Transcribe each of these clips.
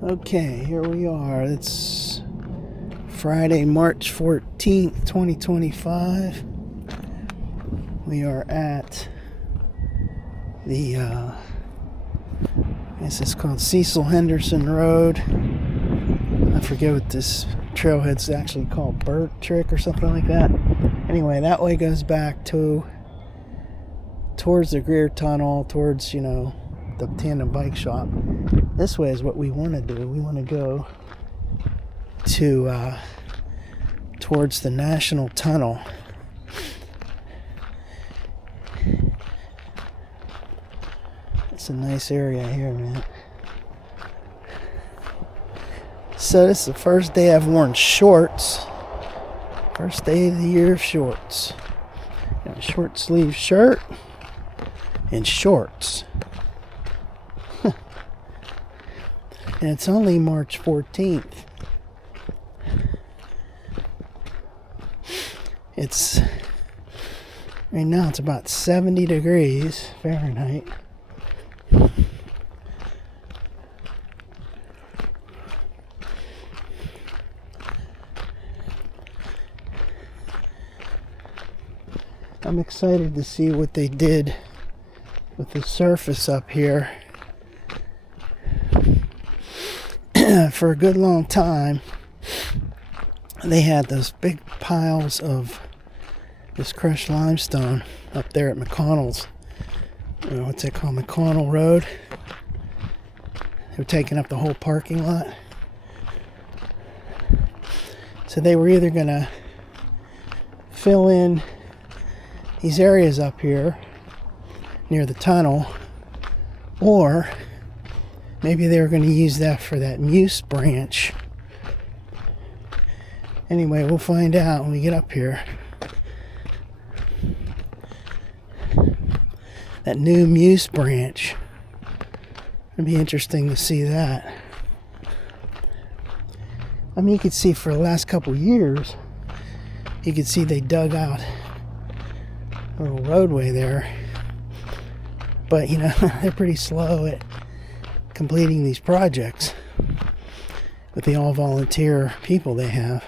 Okay, here we are. It's Friday, March 14th, 2025. We are at the, this is called Cecil Henderson Road. I forget what this trailhead's actually called, Burt Trick or something like that. Anyway, that way goes back towards the Greer Tunnel, towards, the tandem bike shop. This way is what we want to do. We want to go to towards the National Tunnel. It's a nice area here, man. So this is the first day I've worn shorts. First day of the year of shorts. Got a short sleeve shirt and shorts. And it's only March 14th. Right now it's about 70 degrees Fahrenheit. I'm excited to see what they did with the surface up here. For a good long time, they had those big piles of this crushed limestone up there at McConnell's. What's it called? McConnell Road. They were taking up the whole parking lot. So they were either going to fill in these areas up here near the tunnel, or maybe they were going to use that for that Muse branch. Anyway, we'll find out when we get up here. That new Muse branch. It'd be interesting to see that. I mean, you could see for the last couple years, you could see they dug out a little roadway there. But, they're pretty slow at completing these projects with the all-volunteer people they have.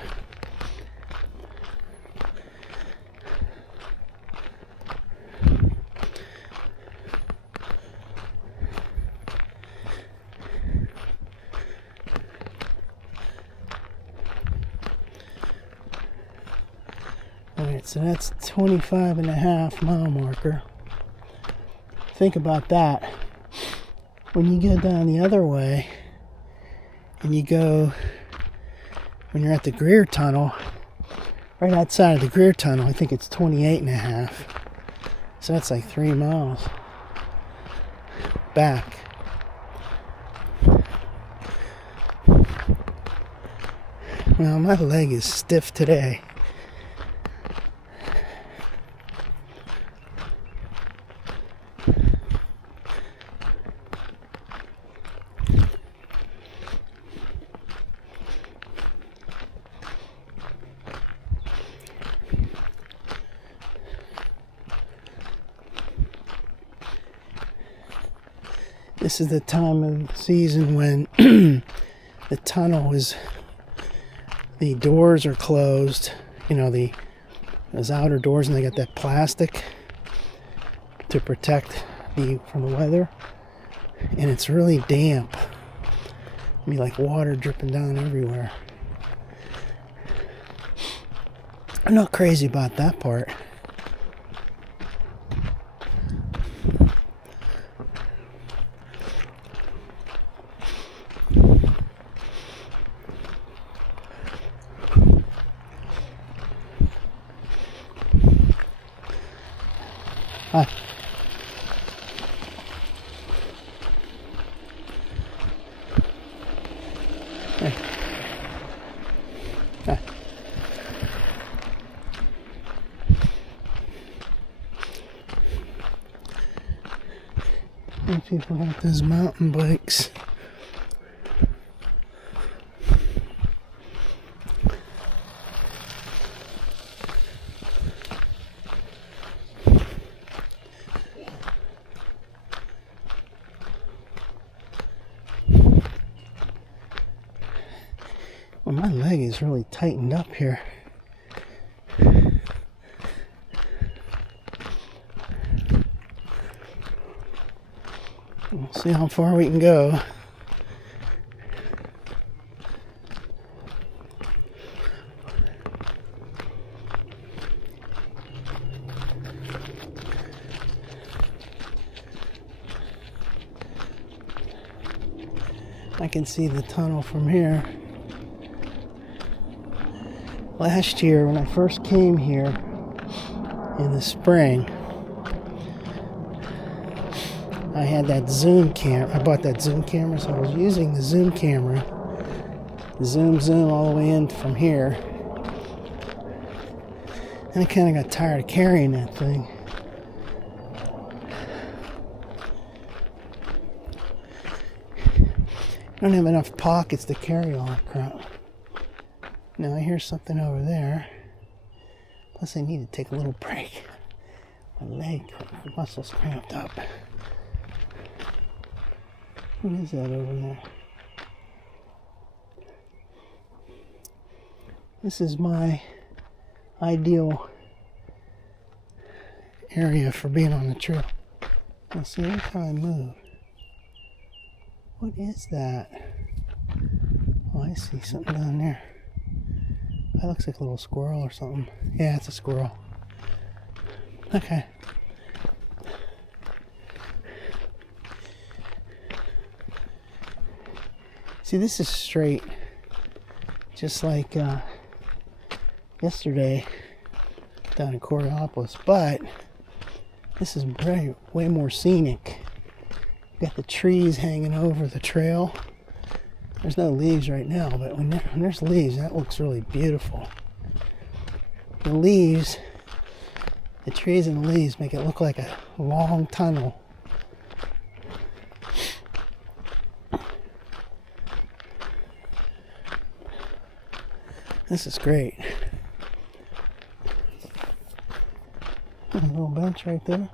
Alright, so that's 25.5 mile marker. Think about that. When you go down the other way, and when you're at the Greer Tunnel, right outside of the Greer Tunnel, I think it's 28.5. So that's like 3 miles back. Well, my leg is stiff today. This is the time of season when the tunnel the doors are closed, those outer doors, and they got that plastic to protect from the weather, and it's really damp. I mean, like water dripping down everywhere. I'm not crazy about that part. Hi. Hey. Hi. And people have those mountain bikes. Well, my leg is really tightened up here. We'll see how far we can go. I can see the tunnel from here. Last year, when I first came here in the spring, I had that zoom camera. I bought that zoom camera, so I was using the zoom camera. Zoom all the way in from here. And I kind of got tired of carrying that thing. I don't have enough pockets to carry all that crap. Now I hear something over there. Plus I need to take a little break. My leg muscles cramped up. What is that over there? This is my ideal area for being on the trail. Now see, every time I move. What is that? Oh, I see something down there. That looks like a little squirrel or something. Yeah, it's a squirrel. Okay. See, this is straight. Just like yesterday down in Coraopolis. But this is way more scenic. You got the trees hanging over the trail. There's no leaves right now, but when there's leaves, that looks really beautiful. The leaves, the trees and the leaves make it look like a long tunnel. This is great. A little bench right there.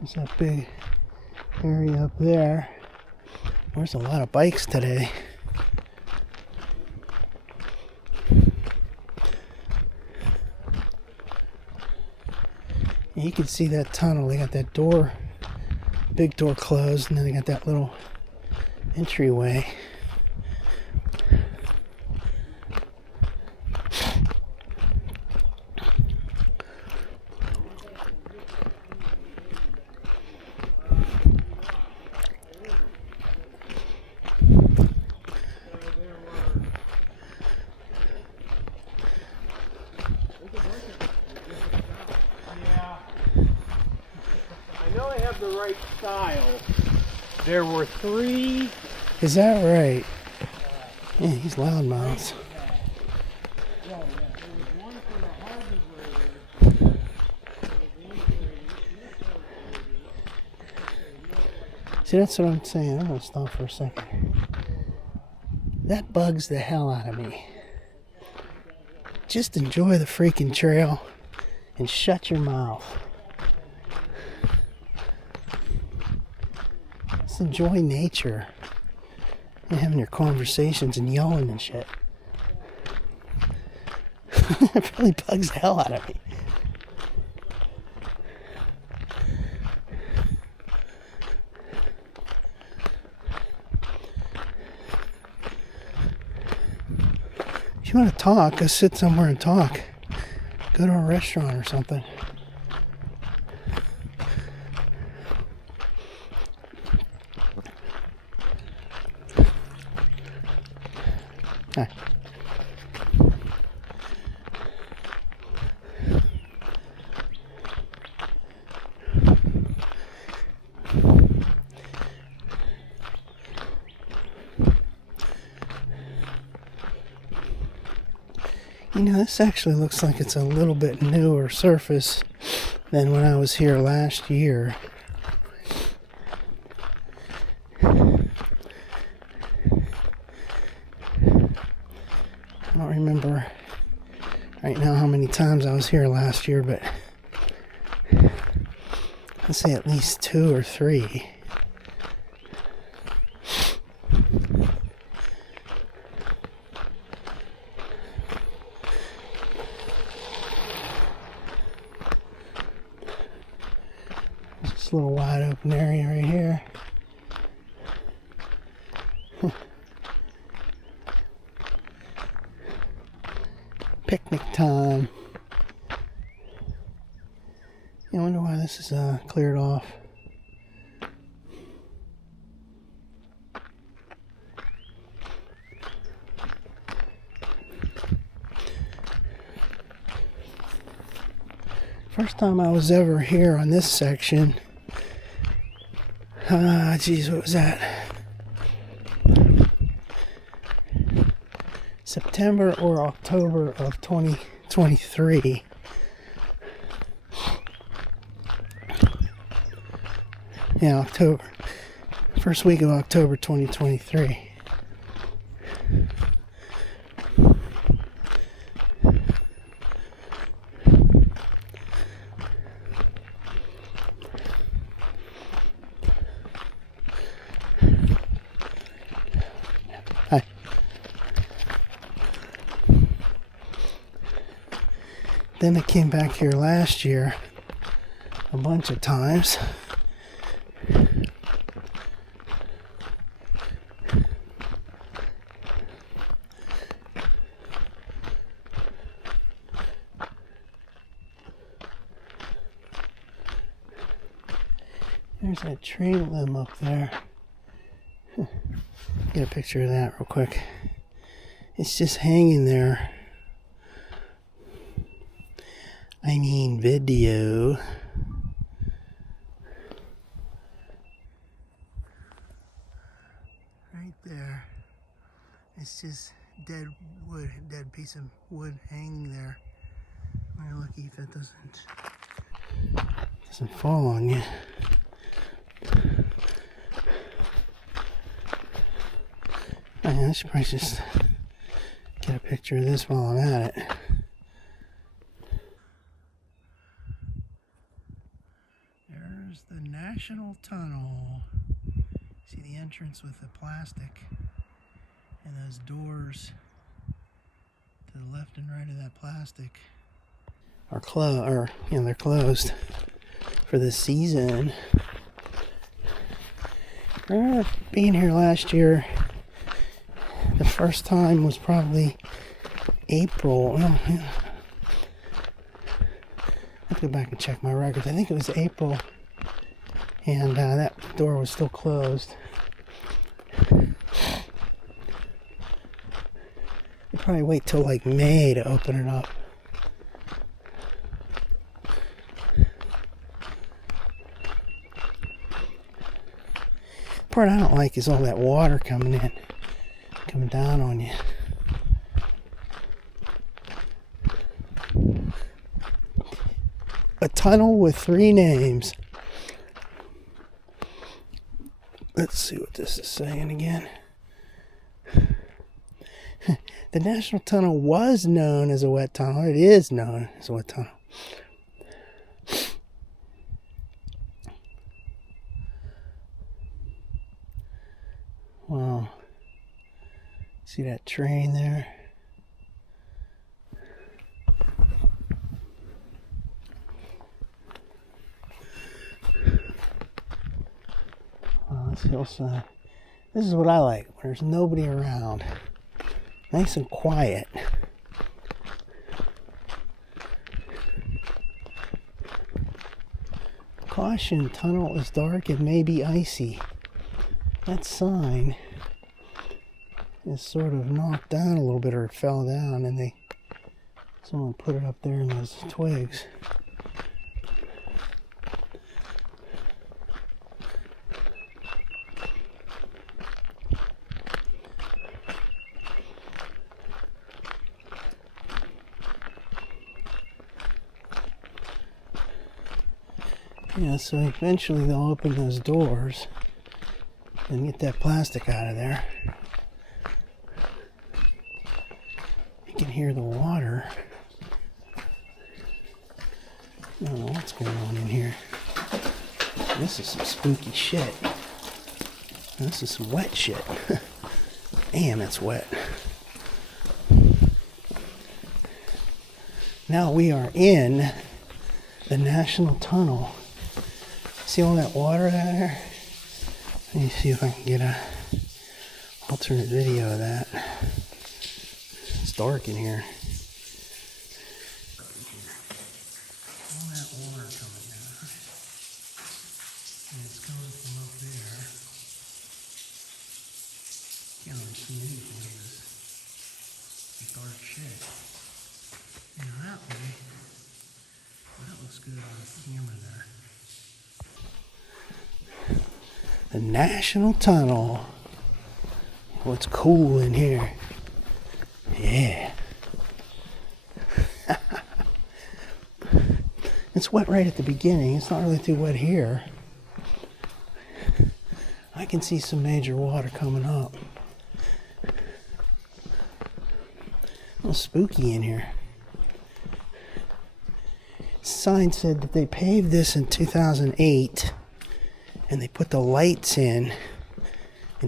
There's that big area up there. There's a lot of bikes today. And you can see that tunnel. They got that door, big door closed, and then they got that little entryway. The right style. There were 3. Is that right? Yeah, he's loudmouth. See, that's what I'm saying. I'm gonna stop for a second. That bugs the hell out of me. Just enjoy the freaking trail and shut your mouth. Enjoy nature and having your conversations and yelling and shit. It really bugs the hell out of me. If you want to talk, go sit somewhere and talk. Go to a restaurant or something. Hi. You know, this actually looks like it's a little bit newer surface than when I was here last year. I don't remember right now how many times I was here last year, but I'd say at least 2 or 3. This little wide open area right here. Picnic time. I wonder why this is cleared off. First time I was ever here on this section. Geez, what was that? September or October of 2023. Yeah, October. First week of October 2023. Hi. Then I came back here last year a bunch of times. There's that tree limb up there. Get a picture of that real quick. It's just hanging there. I mean video. Right there. It's just dead wood, dead piece of wood hanging there. We're lucky if that doesn't fall on you. I should probably just get a picture of this while I'm at it. There's the National Tunnel. See the entrance with the plastic and those doors to the left and right of that plastic are closed, they're closed for this season. I remember being here last year. The first time was probably April. No, I have to go back and check my records. I think it was April, and that door was still closed. You'd probably wait till like May to open it up. The part I don't like is all that water coming down on you. A tunnel with 3 names. Let's see what this is saying again. The National Tunnel was known as a wet tunnel. It is known as a wet tunnel. Wow. See that train there? This hillside. This is what I like, when there's nobody around. Nice and quiet. Caution, tunnel is dark and may be icy. That sign is sort of knocked down a little bit, or it fell down, and someone put it up there in those twigs. Yeah, so eventually they'll open those doors and get that plastic out of there. You can hear the water. I don't know what's going on in here. This is some spooky shit. This is some wet shit. Damn, it's wet. Now we are in the National Tunnel. See all that water out there? Let me see if I can get a alternate video of that. It's dark in here. All that water coming down. And it's coming from up there. Can't really see anything of this dark shit. And that way, that looks good on the camera there. The National Tunnel. What's cool in here? Yeah. It's wet right at the beginning. It's not really too wet here. I can see some major water coming up. A little spooky in here. Sign said that they paved this in 2008 and they put the lights in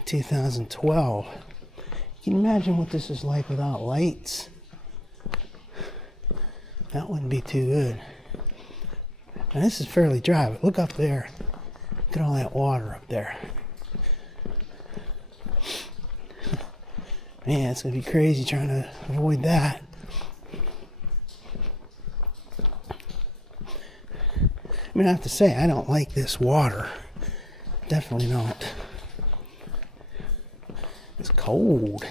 2012. Can you imagine what this is like without lights? That wouldn't be too good. Now this is fairly dry, but look up there. Look at all that water up there. Man, it's gonna be crazy trying to avoid that. I mean, I have to say, I don't like this water. Definitely not. It's cold.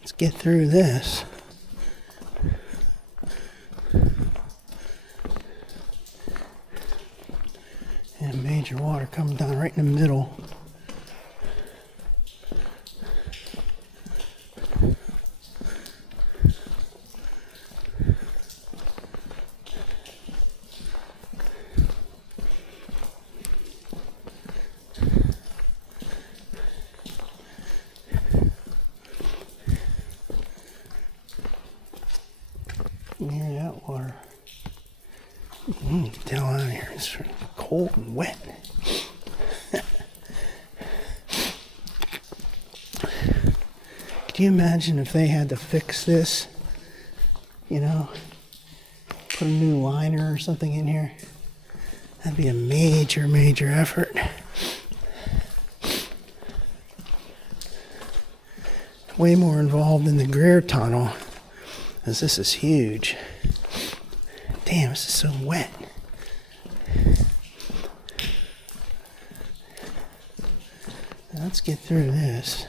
Let's get through this. And major water coming down right in the middle. Near that water. Get the hell out of here. It's cold and wet. Can you imagine if they had to fix this? You know, put a new liner or something in here? That'd be a major, major effort. Way more involved than the Greer Tunnel, as this is huge. Damn, this is so wet. Now let's get through this.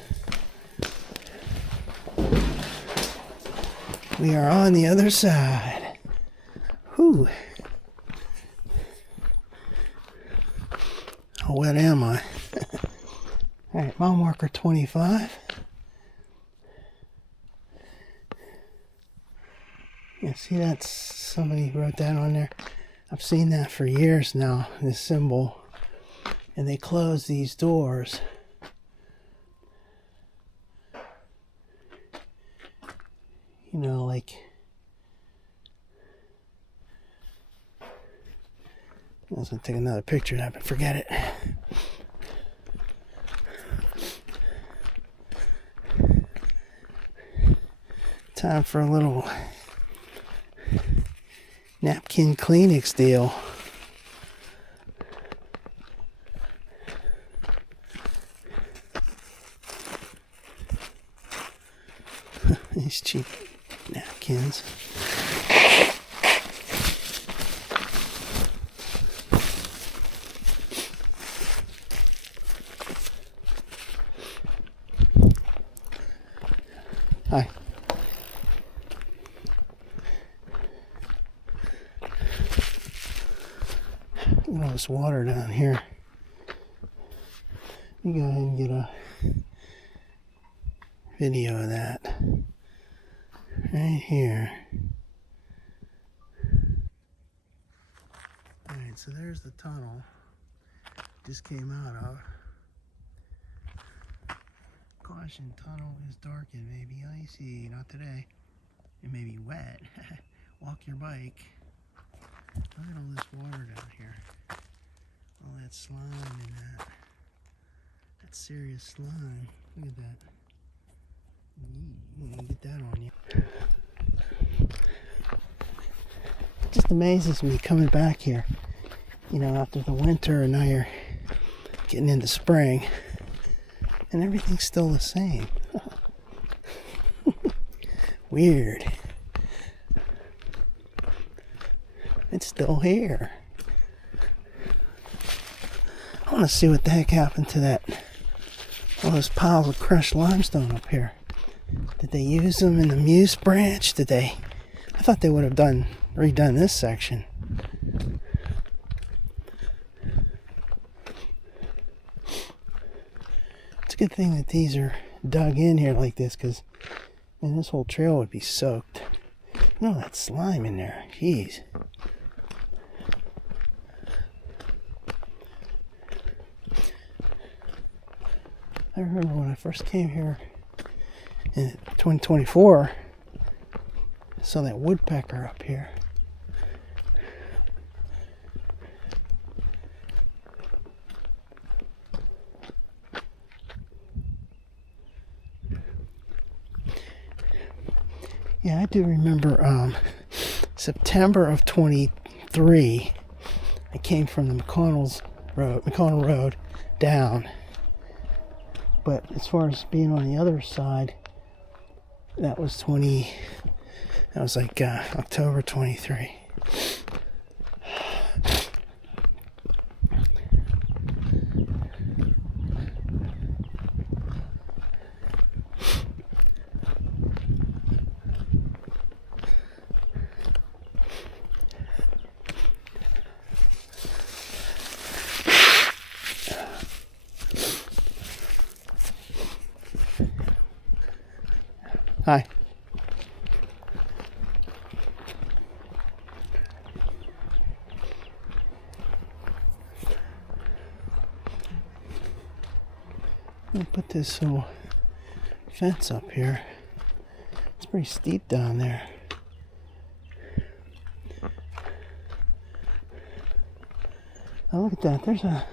We are on the other side. Whew. How wet am I? Alright, mile marker 25. Yeah, see, that's somebody wrote that on there. I've seen that for years now, this symbol. And they close these doors. You know, like, I was going to take another picture of that, but forget it. Time for a little napkin Kleenex deal. These cheap napkins. Hi. Look at all this water down here. You go ahead and get a video of that. Right here. Alright, so there's the tunnel just came out of. Caution, tunnel is dark and may be icy. Not today. It may be wet. Walk your bike. Look at all this water down here. All that slime and that. That's serious slime. Look at that. You can get that on you. It just amazes me coming back here. You know, after the winter, and now you're getting into spring. And everything's still the same. Weird. It's still here. I want to see what the heck happened to that. All those piles of crushed limestone up here. Did they use them in the Muse branch? Did they? I thought they would have redone this section. It's a good thing that these are dug in here like this, because this whole trail would be soaked. No, that slime in there. Jeez. I remember when I first came here in 2024, I saw that woodpecker up here. Yeah, I do remember September of 23, I came from the McConnell Road down. But as far as being on the other side, that was like October 23. Hi. I'm gonna put this little fence up here. It's pretty steep down there. Now look at that. There's like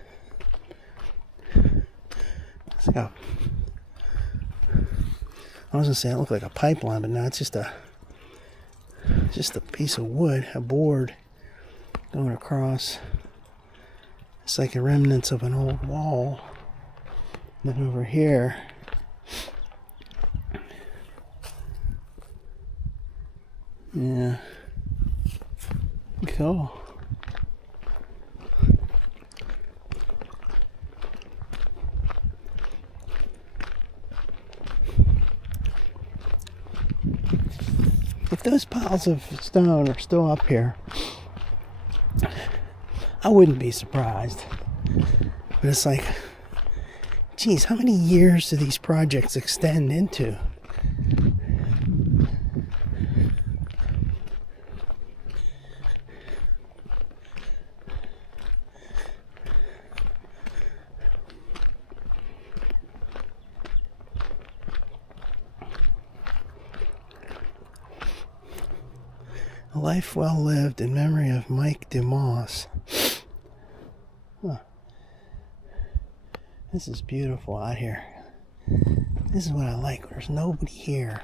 a, I was gonna say it looked like a pipeline, but no, it's just a piece of wood, a board going across. It's like a remnants of an old wall. And then over here, yeah, cool. If those piles of stone are still up here, I wouldn't be surprised. But it's like, geez, how many years do these projects extend into? A life well lived in memory of Mike DeMoss. Huh. This is beautiful out here. This is what I like. There's nobody here.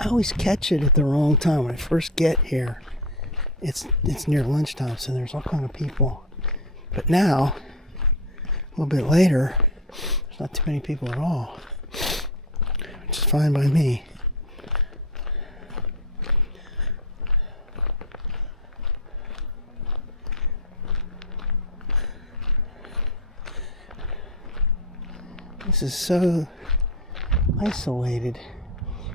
I always catch it at the wrong time. When I first get here, it's near lunchtime, so there's all kind of people. But now, a little bit later, there's not too many people at all, which is fine by me. This is so isolated.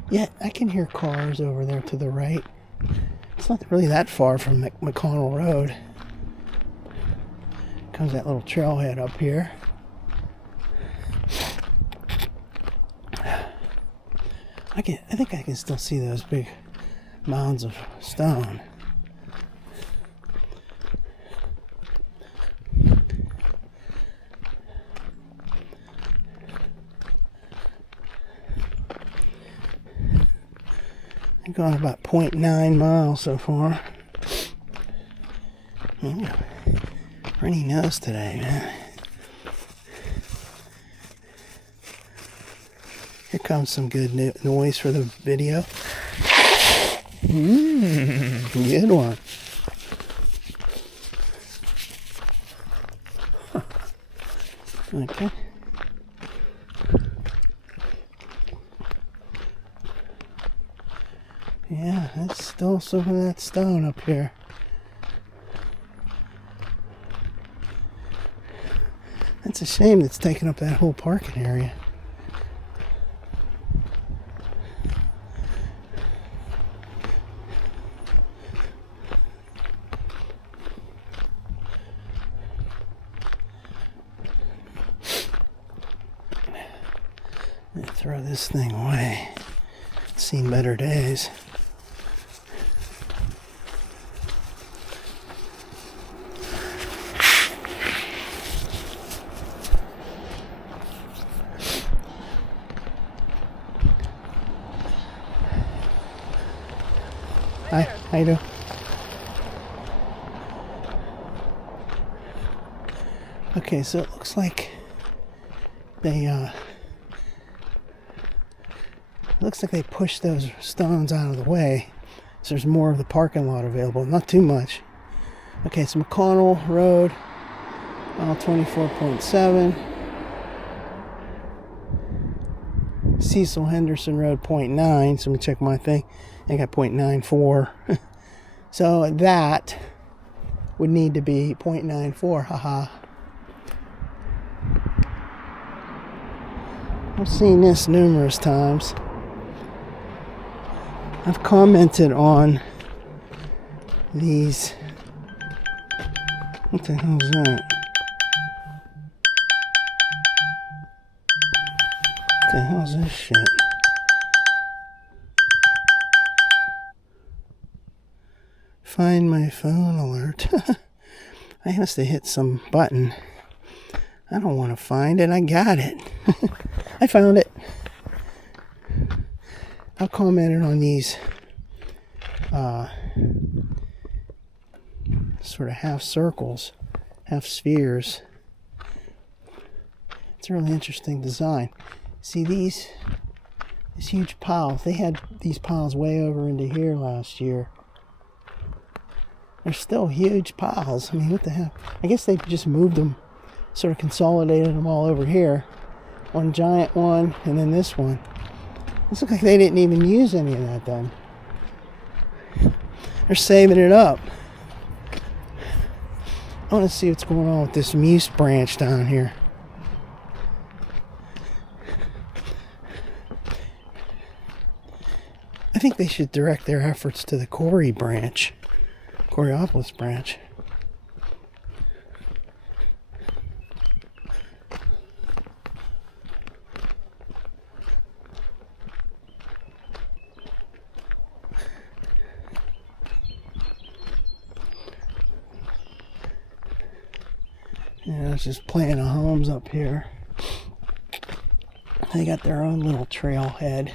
Yet I can hear cars over there to the right. It's not really that far from McConnell Road. Comes that little trailhead up here. I think I can still see those big mounds of stone. I've gone about 0.9 miles so far. Ooh, runny nose today, man. Here comes some good noise for the video. Good one. Okay. Yeah, that's still some of that stone up here. It's a shame it's taking up that whole parking area. Let me throw this thing away. It's seen better days. Hi, how you doing? Okay, so it looks like they pushed those stones out of the way, so there's more of the parking lot available. Not too much. Okay, it's McConnell Road, mile 24.7. Cecil Henderson Road, 0.9. So let me check my thing. I got 0.94. So that would need to be 0.94. Haha. I've seen this numerous times. I've commented on these. What the hell is that? What the hell is this shit? Find my phone alert. I must have hit some button. I don't want to find it. I got it. I found it. I've commented on these sort of half circles, half spheres. It's a really interesting design. See these huge piles. They had these piles way over into here last year. They're still huge piles. I mean, what the hell? I guess they just moved them, sort of consolidated them all over here. One giant one, and then this one. This looks like they didn't even use any of that then. They're saving it up. I want to see what's going on with this Muse branch down here. I think they should direct their efforts to the Coriopolis branch. Yeah, it's just plenty of homes up here. They got their own little trailhead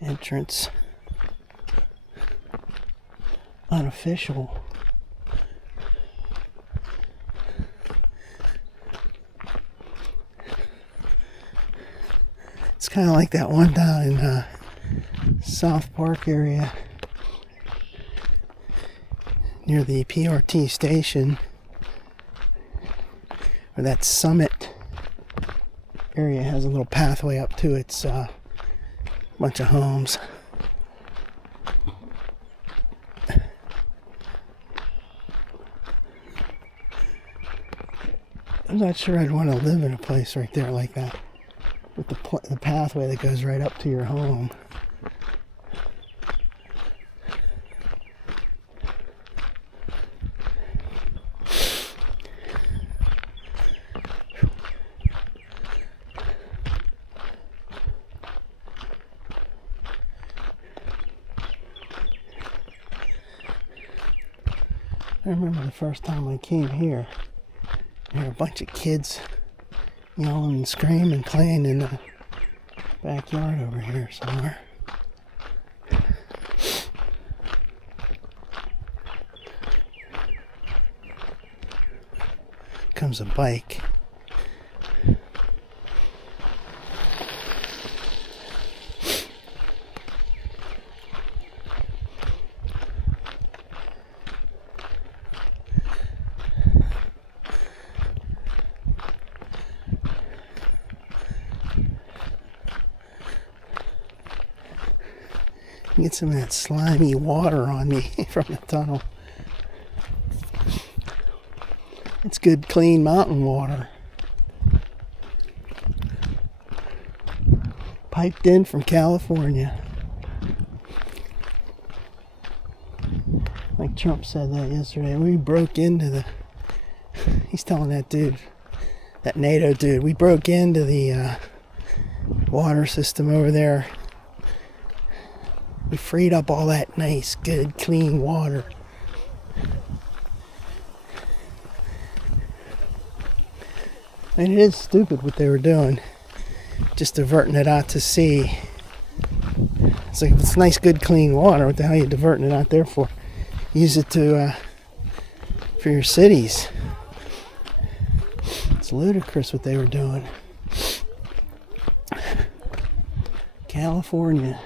entrance. Unofficial. It's kind of like that one down in South Park area near the PRT station, where that summit area has a little pathway up to its bunch of homes. I'm not sure I'd want to live in a place right there like that, with the pathway that goes right up to your home. I remember the first time I came here, there were a bunch of kids yelling and screaming, playing in the backyard over here somewhere. Comes a bike. Get some of that slimy water on me from the tunnel. It's good, clean mountain water. Piped in from California. Like Trump said that yesterday. We broke into the... He's telling that dude, that NATO dude, we broke into the water system over there. We freed up all that nice, good, clean water. And it is stupid what they were doing. Just diverting it out to sea. It's like, if it's nice, good, clean water, what the hell are you diverting it out there for? Use it to, for your cities. It's ludicrous what they were doing. California.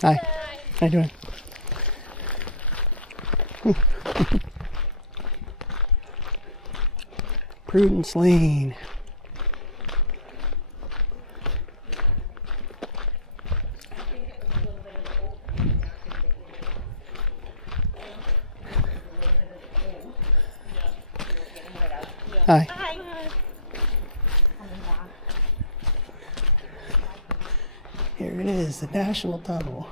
Hi. How you doing? Prudence Lane. Hi. Here it is, the National Tunnel.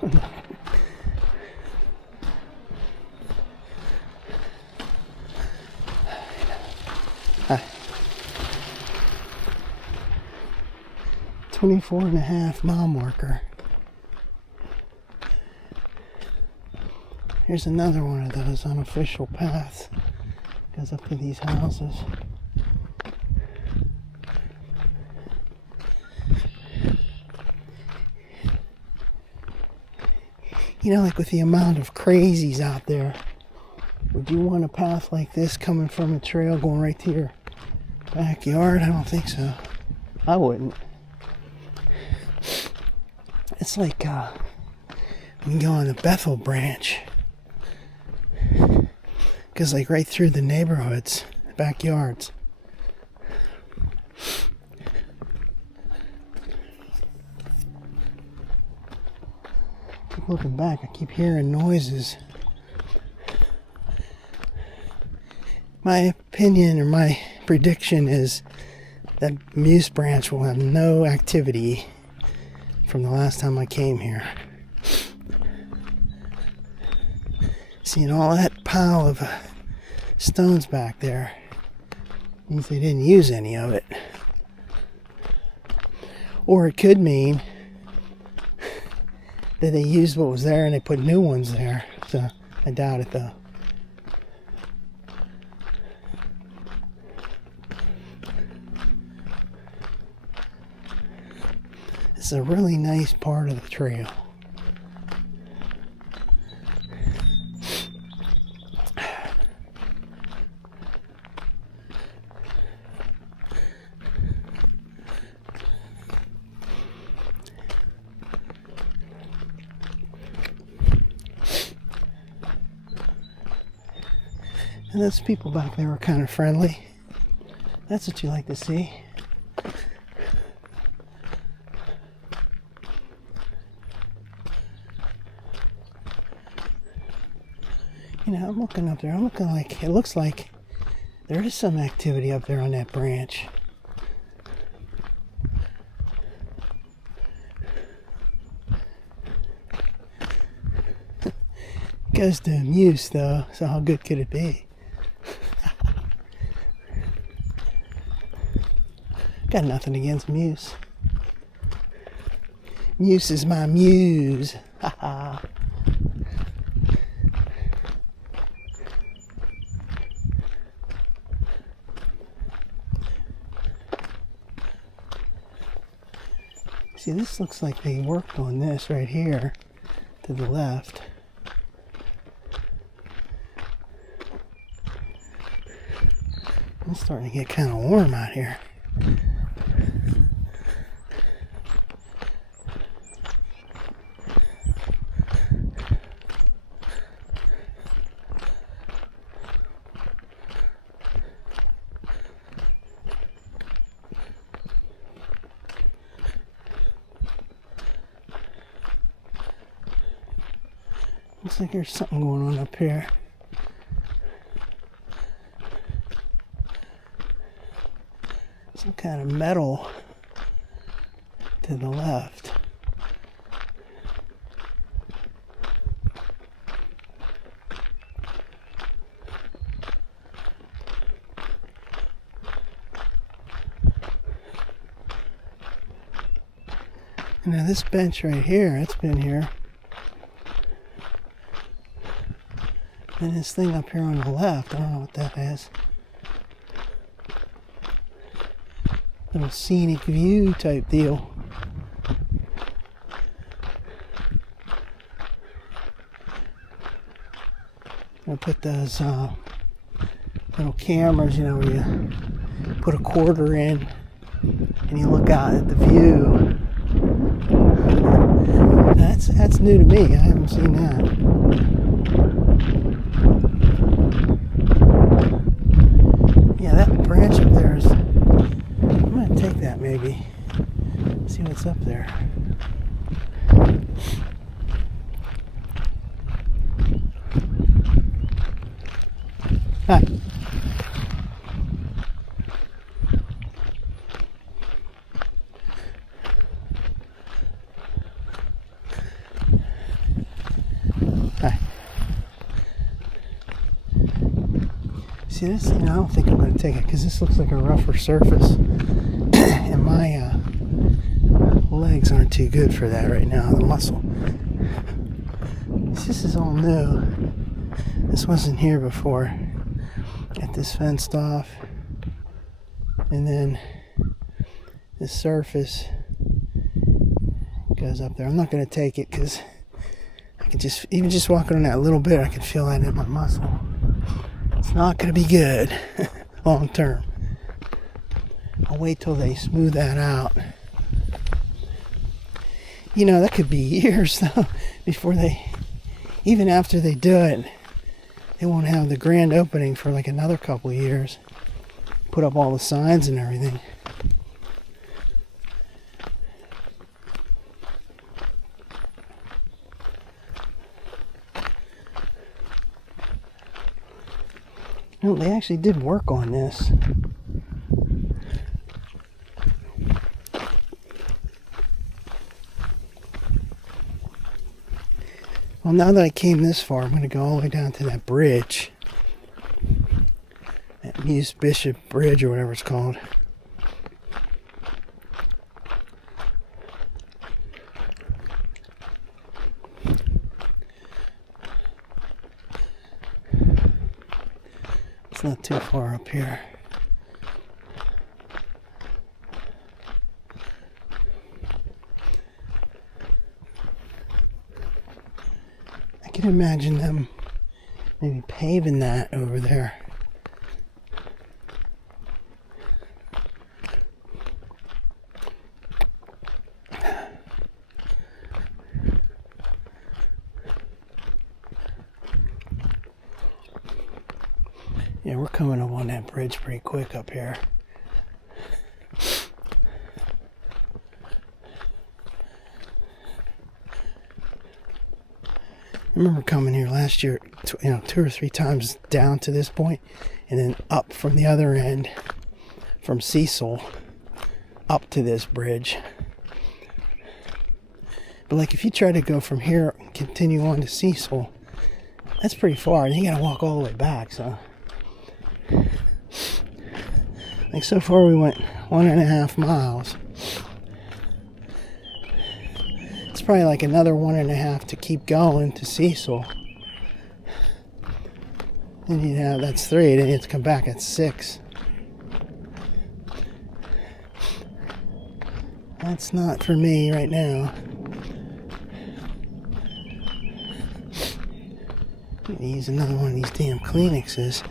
Hi. 24.5 mile marker. Here's another one of those unofficial paths. Goes up to these houses. You know, like with the amount of crazies out there, would you want a path like this coming from a trail going right to your backyard? I don't think so. I wouldn't. It's like you can go on the Bethel branch. Goes like right through the neighborhoods, backyards. Keep looking back, I keep hearing noises. My opinion or my prediction is that Muse Branch will have no activity from the last time I came here. Seeing all that pile of stones back there means they didn't use any of it. Or it could mean that they used what was there and they put new ones there. So I doubt it though. This is a really nice part of the trail. And those people back there are kind of friendly. That's what you like to see. You know, I'm looking up there. I'm looking like, it looks like there is some activity up there on that branch. goes to Muse, though, so how good could it be? Got nothing against Muse. Muse is my muse. Haha. See, this looks like they worked on this right here to the left. It's starting to get kind of warm out here. Looks like there's something going on up here. Some kind of metal to the left. And now this bench right here, it's been here. And this thing up here on the left, I don't know what that is. Little scenic view type deal. I'll put those little cameras, you know, where you put a quarter in and you look out at the view. That's new to me. I haven't seen that. Yeah, that branch up there is... I'm going to take that maybe. See what's up there. Hi. Hi. See this? You know, I don't think I'm going to take it because this looks like a rougher surface. And my legs aren't too good for that right now, the muscle. This is all new. This wasn't here before. Got this fenced off. And then this surface goes up there. I'm not going to take it because I can just, even just walking on that little bit, I can feel that in my muscle. It's not going to be good long term. I'll wait till they smooth that out. You know, that could be years though before they, even after they do it, they won't have the grand opening for like another couple of years. Put up all the signs and everything. No, they actually did work on this. Well, now that I came this far, I'm going to go all the way down to that bridge. That Muse Bishop Bridge or whatever it's called. It's not too far up here. I can imagine them maybe paving that over there. Yeah, we're coming up on that bridge pretty quick up here. I remember coming here last year, 2 or 3 times down to this point, and then up from the other end, from Cecil, up to this bridge. But like if you try to go from here and continue on to Cecil, That's pretty far. And you gotta walk all the way back, so. Like so far we went 1.5 miles. It's probably like another 1.5 to keep going to Cecil. And you have, that's 3, then you have to come back at 6. That's not for me right now. I'm gonna use another one of these damn Kleenexes.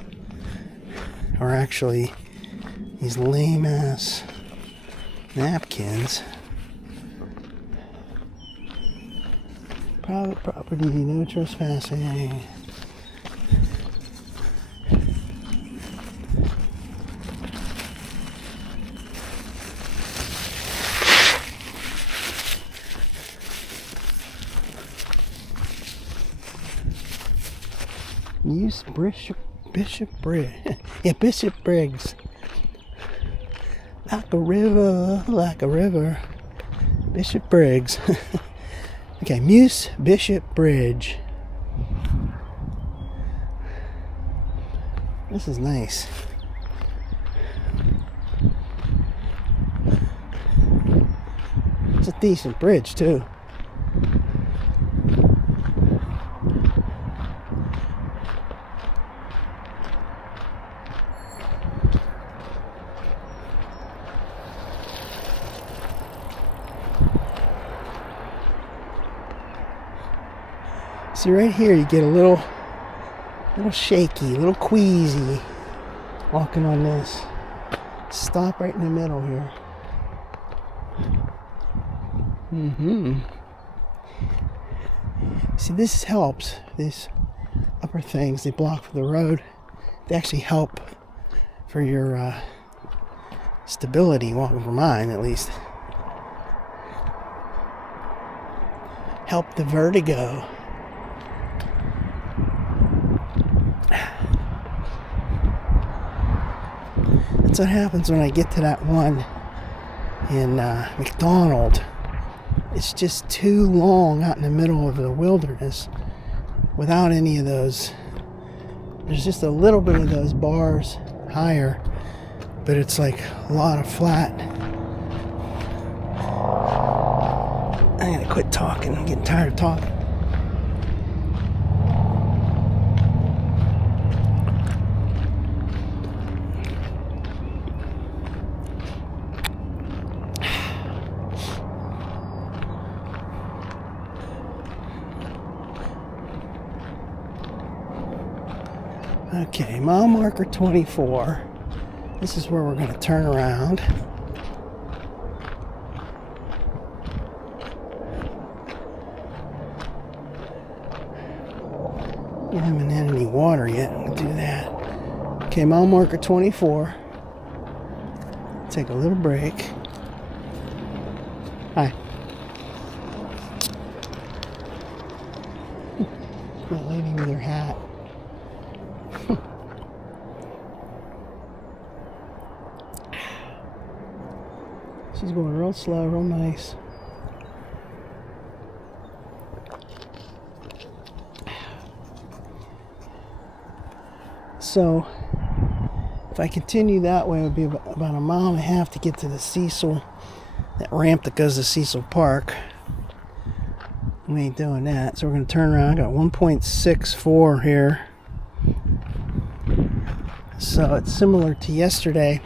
Or actually, these lame ass napkins. Private property, no trespassing. Use Bishop Briggs. Yeah, Bishop Briggs. Like a river. Bishop Briggs. Okay, Muse Bishop Bridge. This is nice. It's a decent bridge, too. See, right here you get a little shaky, a little queasy walking on this. Stop right in the middle here. See, this helps. These upper things, they block for the road. They actually help for your stability, walking for mine at least. Help the vertigo. That's what happens when I get to that one in McDonald. It's just too long out in the middle of the wilderness without any of those. There's just a little bit of those bars higher, but it's like a lot of flat. I gotta quit talking. I'm getting tired of talking. Okay, mile marker 24. This is where we're going to turn around. I haven't had any water yet. I'm going to do that. Okay, mile marker 24. Take a little break. Hi. That lady with her hat. She's going real slow, real nice. So, if I continue that way, it would be about 1.5 miles to get to the Cecil, that ramp that goes to Cecil Park. We ain't doing that, so we're going to turn around. I got 1.64 here. So it's similar to yesterday,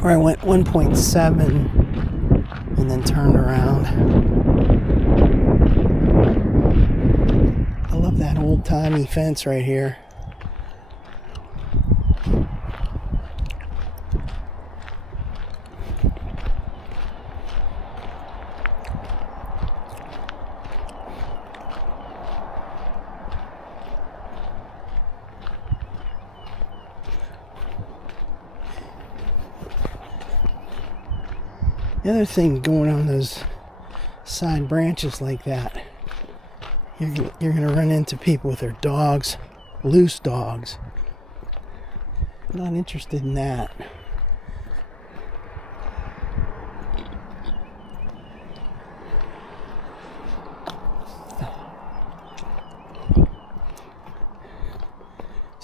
where I went 1.7 and then turned around. I love that old-timey fence right here. The other thing going on those side branches like that, you're going to run into people with their dogs, loose dogs. I'm not interested in that.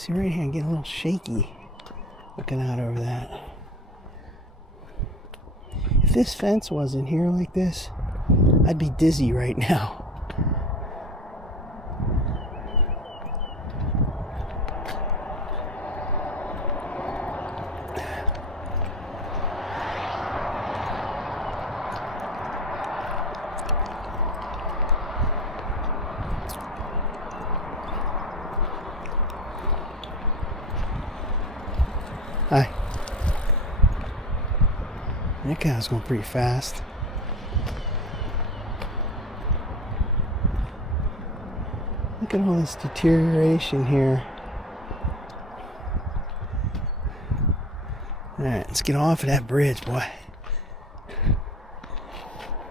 See right here, I'm getting a little shaky looking out over that. If this fence wasn't here like this, I'd be dizzy right now. Hi. That cow's going pretty fast. Look at all this deterioration here. Alright, let's get off of that bridge, boy.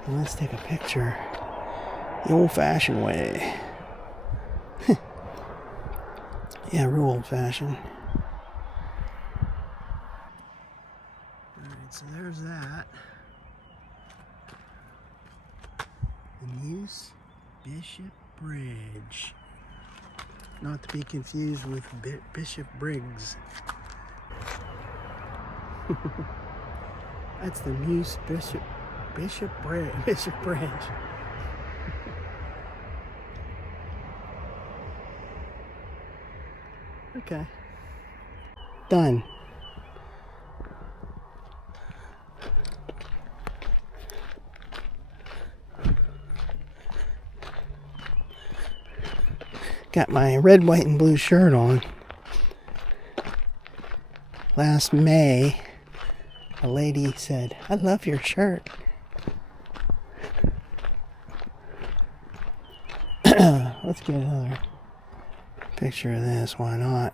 And let's take a picture the old-fashioned way. Yeah, real old-fashioned. Alright, so there's that. The Muse Bishop Bridge. Not to be confused with Bishop Briggs. That's the Muse Bishop Bridge. Okay. Done. Got my red, white, and blue shirt on. Last May, a lady said, "I love your shirt." Let's get another picture of this. Why not?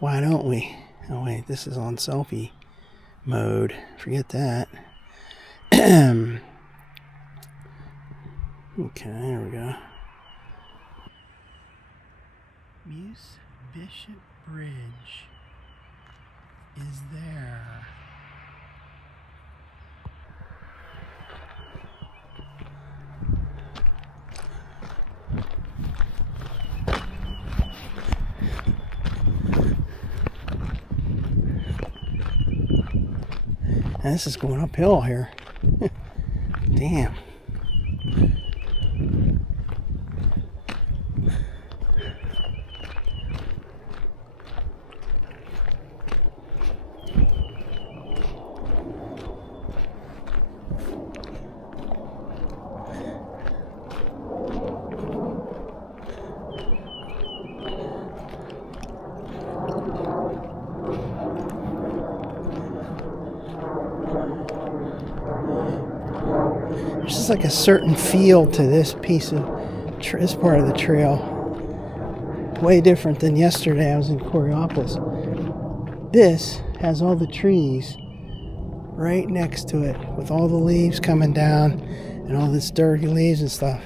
Why don't we? Oh wait, this is on selfie mode. Forget that. Okay, there we go. Muse Bishop Bridge is there. And this is going uphill here. Damn. There's just like a certain feel to this piece of this part of the trail. Way different than yesterday. I was in Coraopolis. This has all the trees right next to it, with all the leaves coming down and all this dirty leaves and stuff.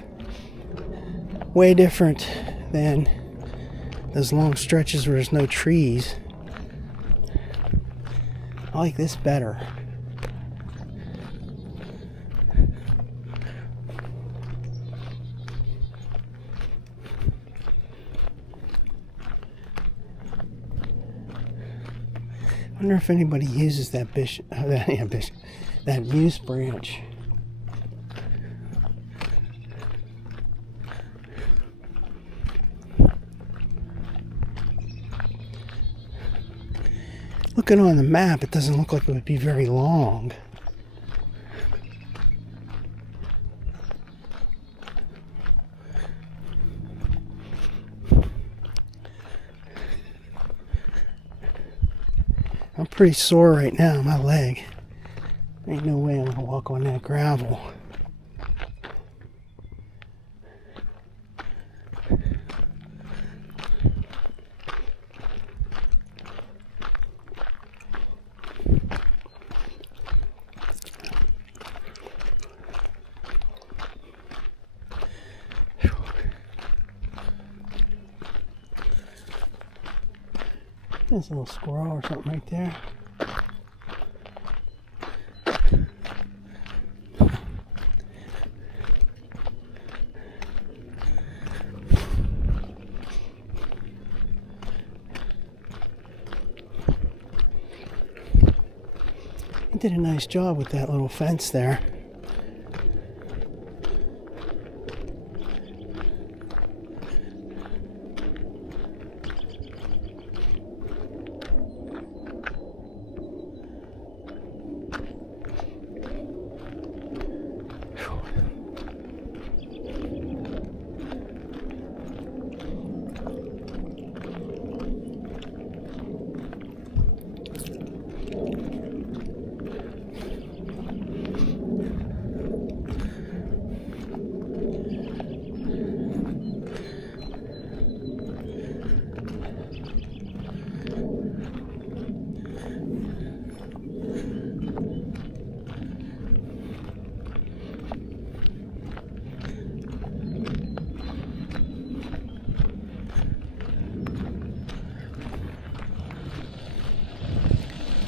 Way different than those long stretches where there's no trees. I like this better. I wonder if anybody uses that that Muse branch. Looking on the map, it doesn't look like it would be very long. I'm pretty sore right now, my leg. Ain't no way I'm gonna walk on that gravel. There's a little squirrel or something right there. did a nice job with that little fence there.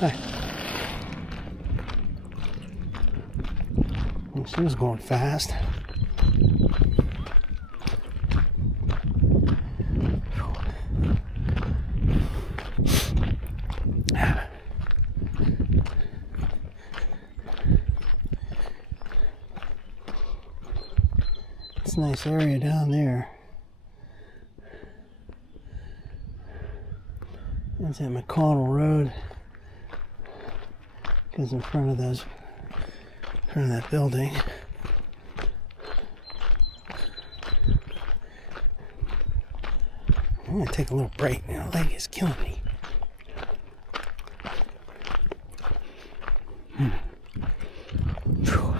Hi. Well, she was going fast. It's a nice area down there. That's at McConnell Road. Goes in front of that building. I'm gonna take a little break. My leg is killing me. Phew.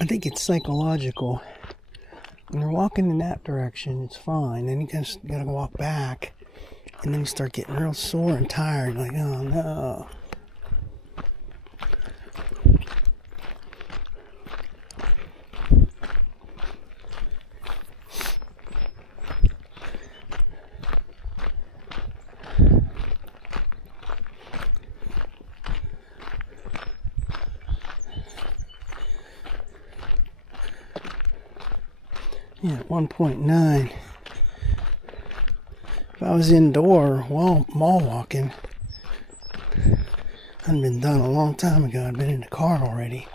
I think it's psychological. When you're walking in that direction, it's fine. Then you just gotta walk back, and then you start getting real sore and tired. Like, oh no. Yeah, 1.9. If I was indoor mall walking, I'd been done a long time ago. I'd been in the car already.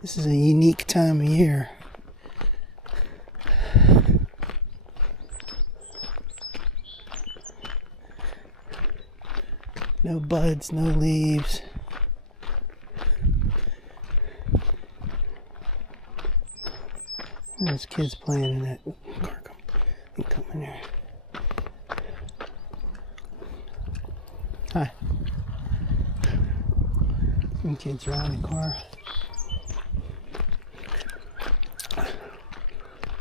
This is a unique time of year. No buds, no leaves. There's kids playing in that car. Come in here. Hi. Some kids are out in the car.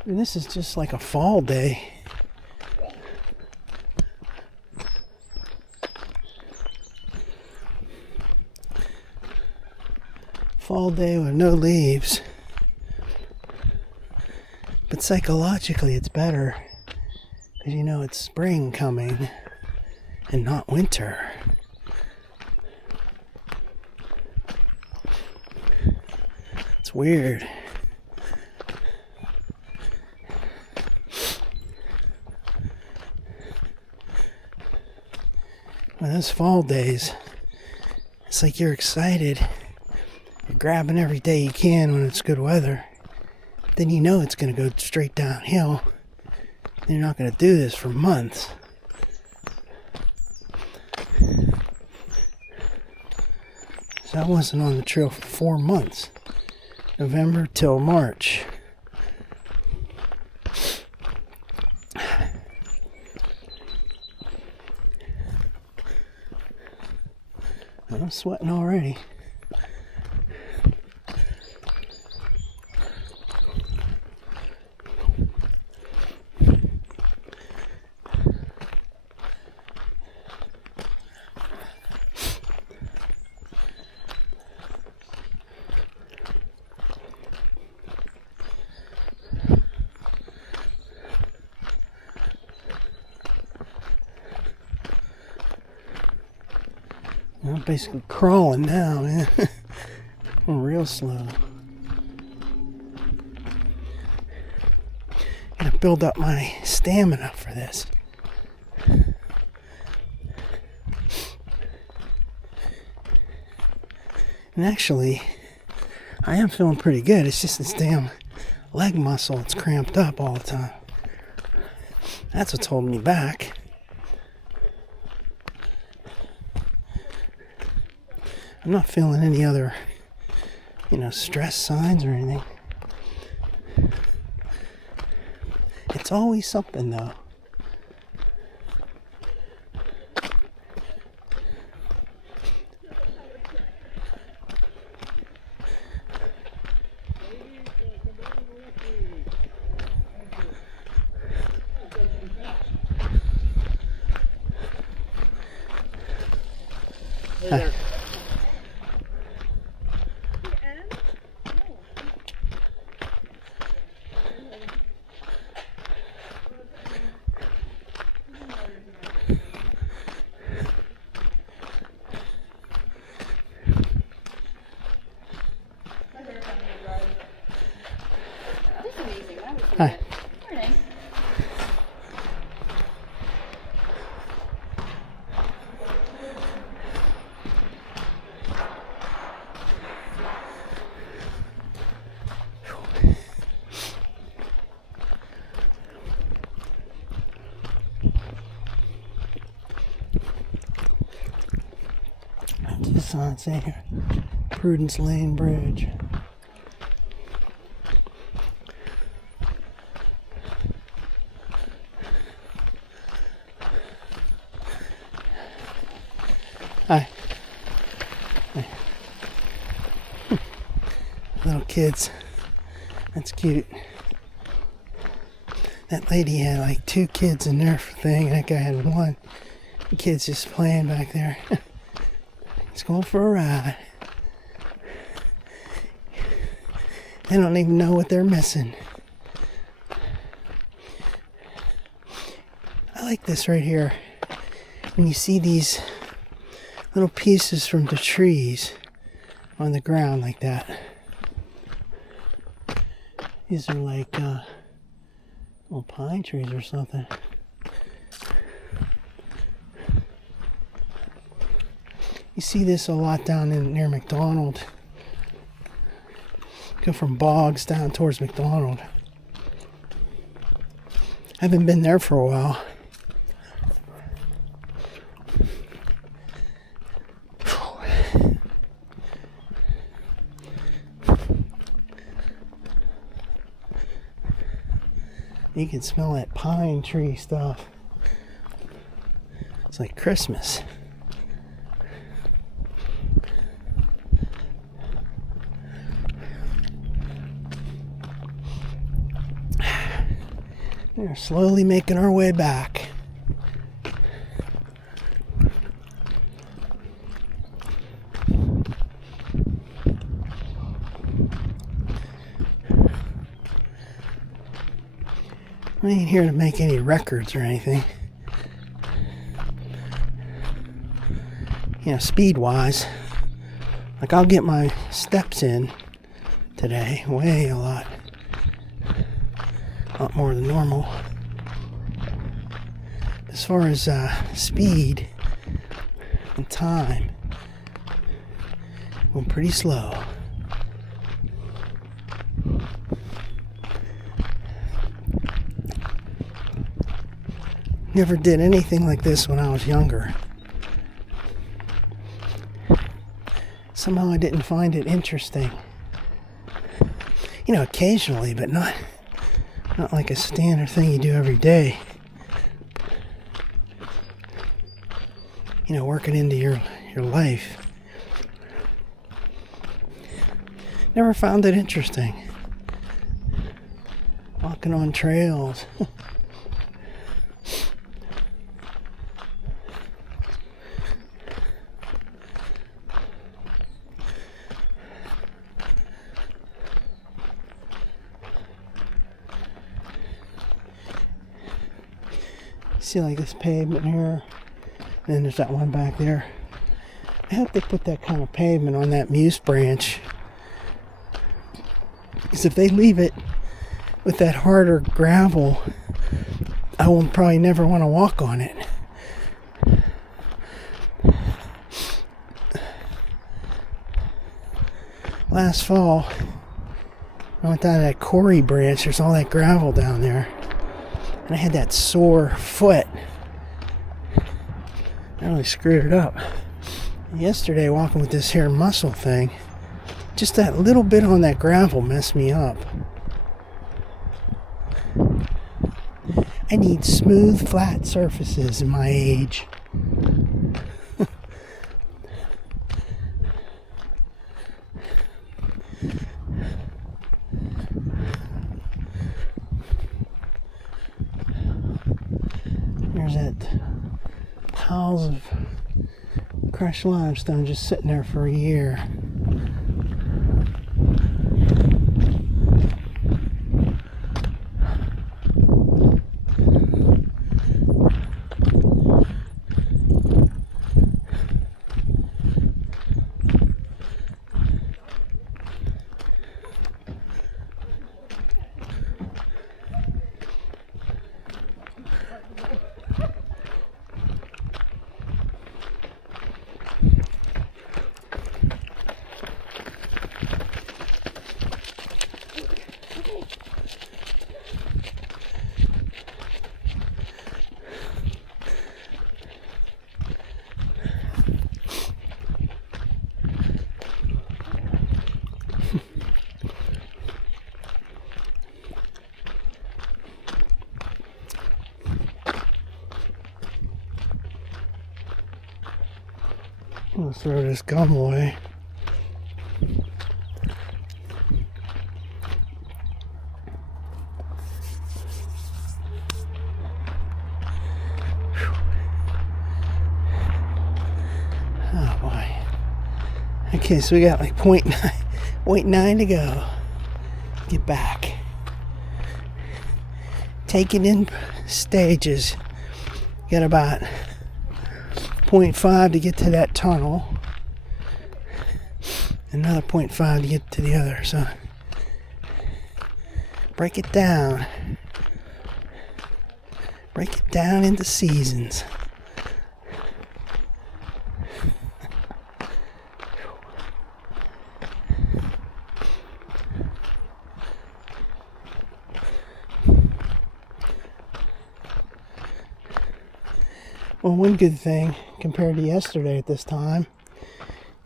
And this is just like a fall day. Fall day with no leaves. But psychologically it's better because you know it's spring coming and not winter. It's weird. Well, those fall days, it's like you're excited. You're grabbing every day you can when it's good weather. Then you know it's going to go straight downhill. You're not going to do this for months. So I wasn't on the trail for 4 months. November till March. I'm sweating already. I'm basically crawling now, man. I'm real slow. Gotta build up my stamina for this. And actually, I am feeling pretty good. It's just this damn leg muscle. It's cramped up all the time. That's what's holding me back. I'm not feeling any other, stress signs or anything. It's always something, though. Hey there. Hi. Morning. Just on here. Prudence Lane Bridge. Hi. Hi. Little kids. That's cute. That lady had like 2 kids in there thing, and that guy had 1. The kid's just playing back there. He's going for a ride. They don't even know what they're missing. I like this right here. When you see these little pieces from the trees on the ground like that. These are like little pine trees or something. You see this a lot down in near McDonald. Go from Boggs down towards McDonald. I haven't been there for a while. You can smell that pine tree stuff. It's like Christmas. We're slowly making our way back. I ain't here to make any records or anything. Speed-wise. Like, I'll get my steps in today. A lot more than normal. As far as speed and time, I'm pretty slow. Never did anything like this when I was younger. Somehow I didn't find it interesting. Occasionally, but not like a standard thing you do every day. Working into your life. Never found it interesting. Walking on trails. See, like this pavement here, and then there's that one back there. I hope they put that kind of pavement on that Muse branch. Because if they leave it with that harder gravel, I will probably never want to walk on it. Last fall, I went down that Corey branch. There's all that gravel down there. And I had that sore foot. I really screwed it up. Yesterday, walking with this here muscle thing, just that little bit on that gravel messed me up. I need smooth, flat surfaces in my age. There's that piles of crushed limestone just sitting there for a year. I'll throw this gum away. Oh boy. Okay, so we got like 0.9 to go. Get back. Take it in stages. Got about 0.5 to get to that tunnel. Another 0.5 to get to the other. So break it down. Break it down into seasons. Well, one good thing compared to yesterday at this time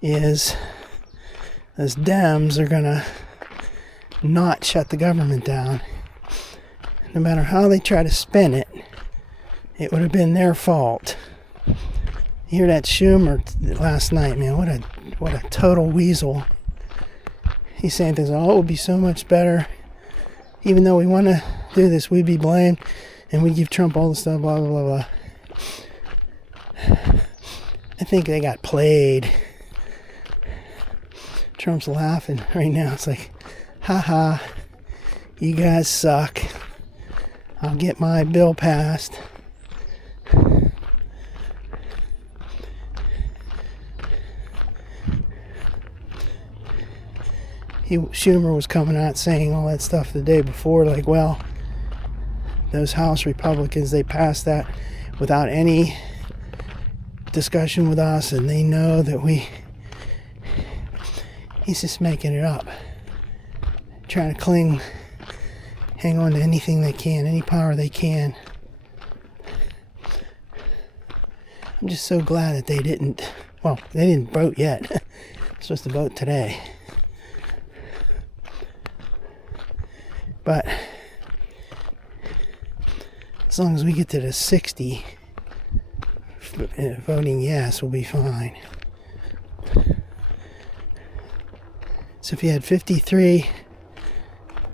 is those Dems are gonna not shut the government down. No matter how they try to spin it, it would have been their fault. You hear that Schumer last night, man? What a total weasel. He's saying things, oh, it would be so much better. Even though we want to do this, we'd be blamed, and we give Trump all the stuff, blah, blah, blah, blah. I think they got played. Trump's laughing right now. It's like, haha, you guys suck. I'll get my bill passed. Schumer was coming out saying all that stuff the day before, like, well, those House Republicans, they passed that without any discussion with us, and they know that he's just making it up, trying to hang on to anything they can, any power they can. I'm just so glad that they didn't vote yet. They're supposed to vote today, but as long as we get to the 60 voting yes, we'll be fine. So if you had 53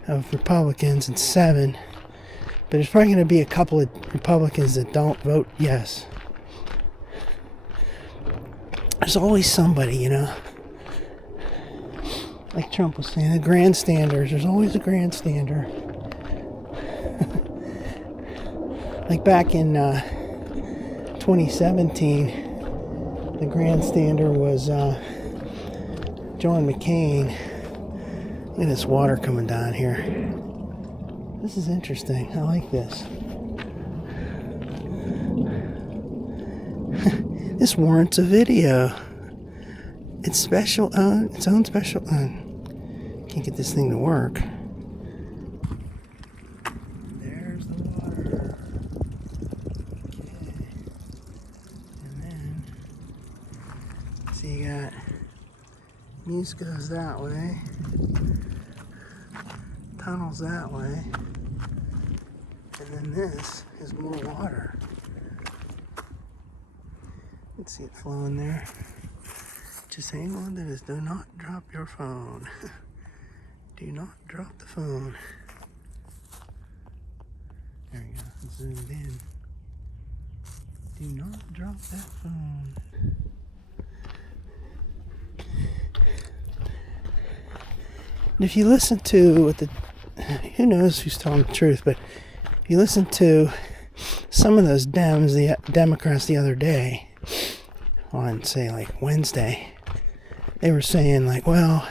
of Republicans and 7, but there's probably going to be a couple of Republicans that don't vote yes. There's always somebody, you know. Like Trump was saying, the grandstanders. There's always a grandstander. Like back in 2017, the grandstander was John McCain. Look at this water coming down here. This is interesting. I like this. This warrants a video. It's special, its own special. Can't get this thing to work. There's the water. Okay. And then, so you got Muse goes that way, tunnels that way, and then this is more water. You can see it flowing there. Just hang on to this. Do not drop your phone. Do not drop the phone. There we go. Zoomed in. Do not drop that phone. And if you listen to what who knows who's telling the truth, but if you listen to some of those Dems, the Democrats the other day, on say like Wednesday, they were saying like, well,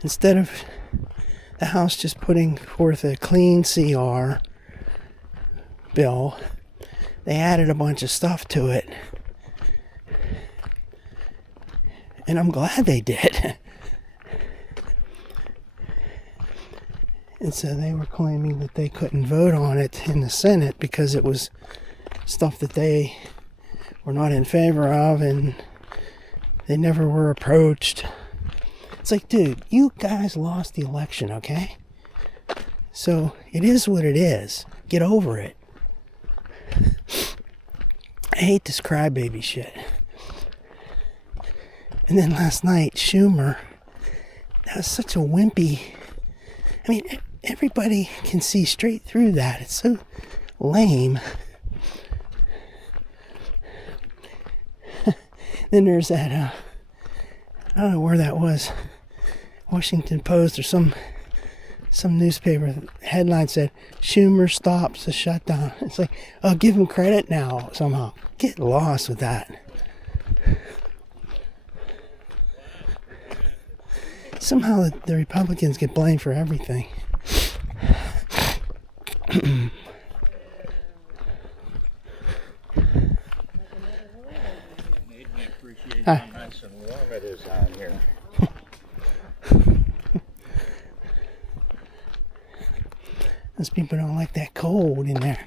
instead of the House just putting forth a clean CR bill, they added a bunch of stuff to it. And I'm glad they did. And so they were claiming that they couldn't vote on it in the Senate because it was stuff that they were not in favor of and they never were approached. It's like, dude, you guys lost the election, okay? So it is what it is. Get over it. I hate this crybaby shit. And then last night, Schumer, that was such a wimpy. I mean, everybody can see straight through that. It's so lame. Then there's that, I don't know where that was, Washington Post or some newspaper headline said, Schumer stops the shutdown. It's like, oh, give him credit now somehow. Get lost with that. Somehow the Republicans get blamed for everything. How nice and warm it is out here. Those people don't like that cold in there.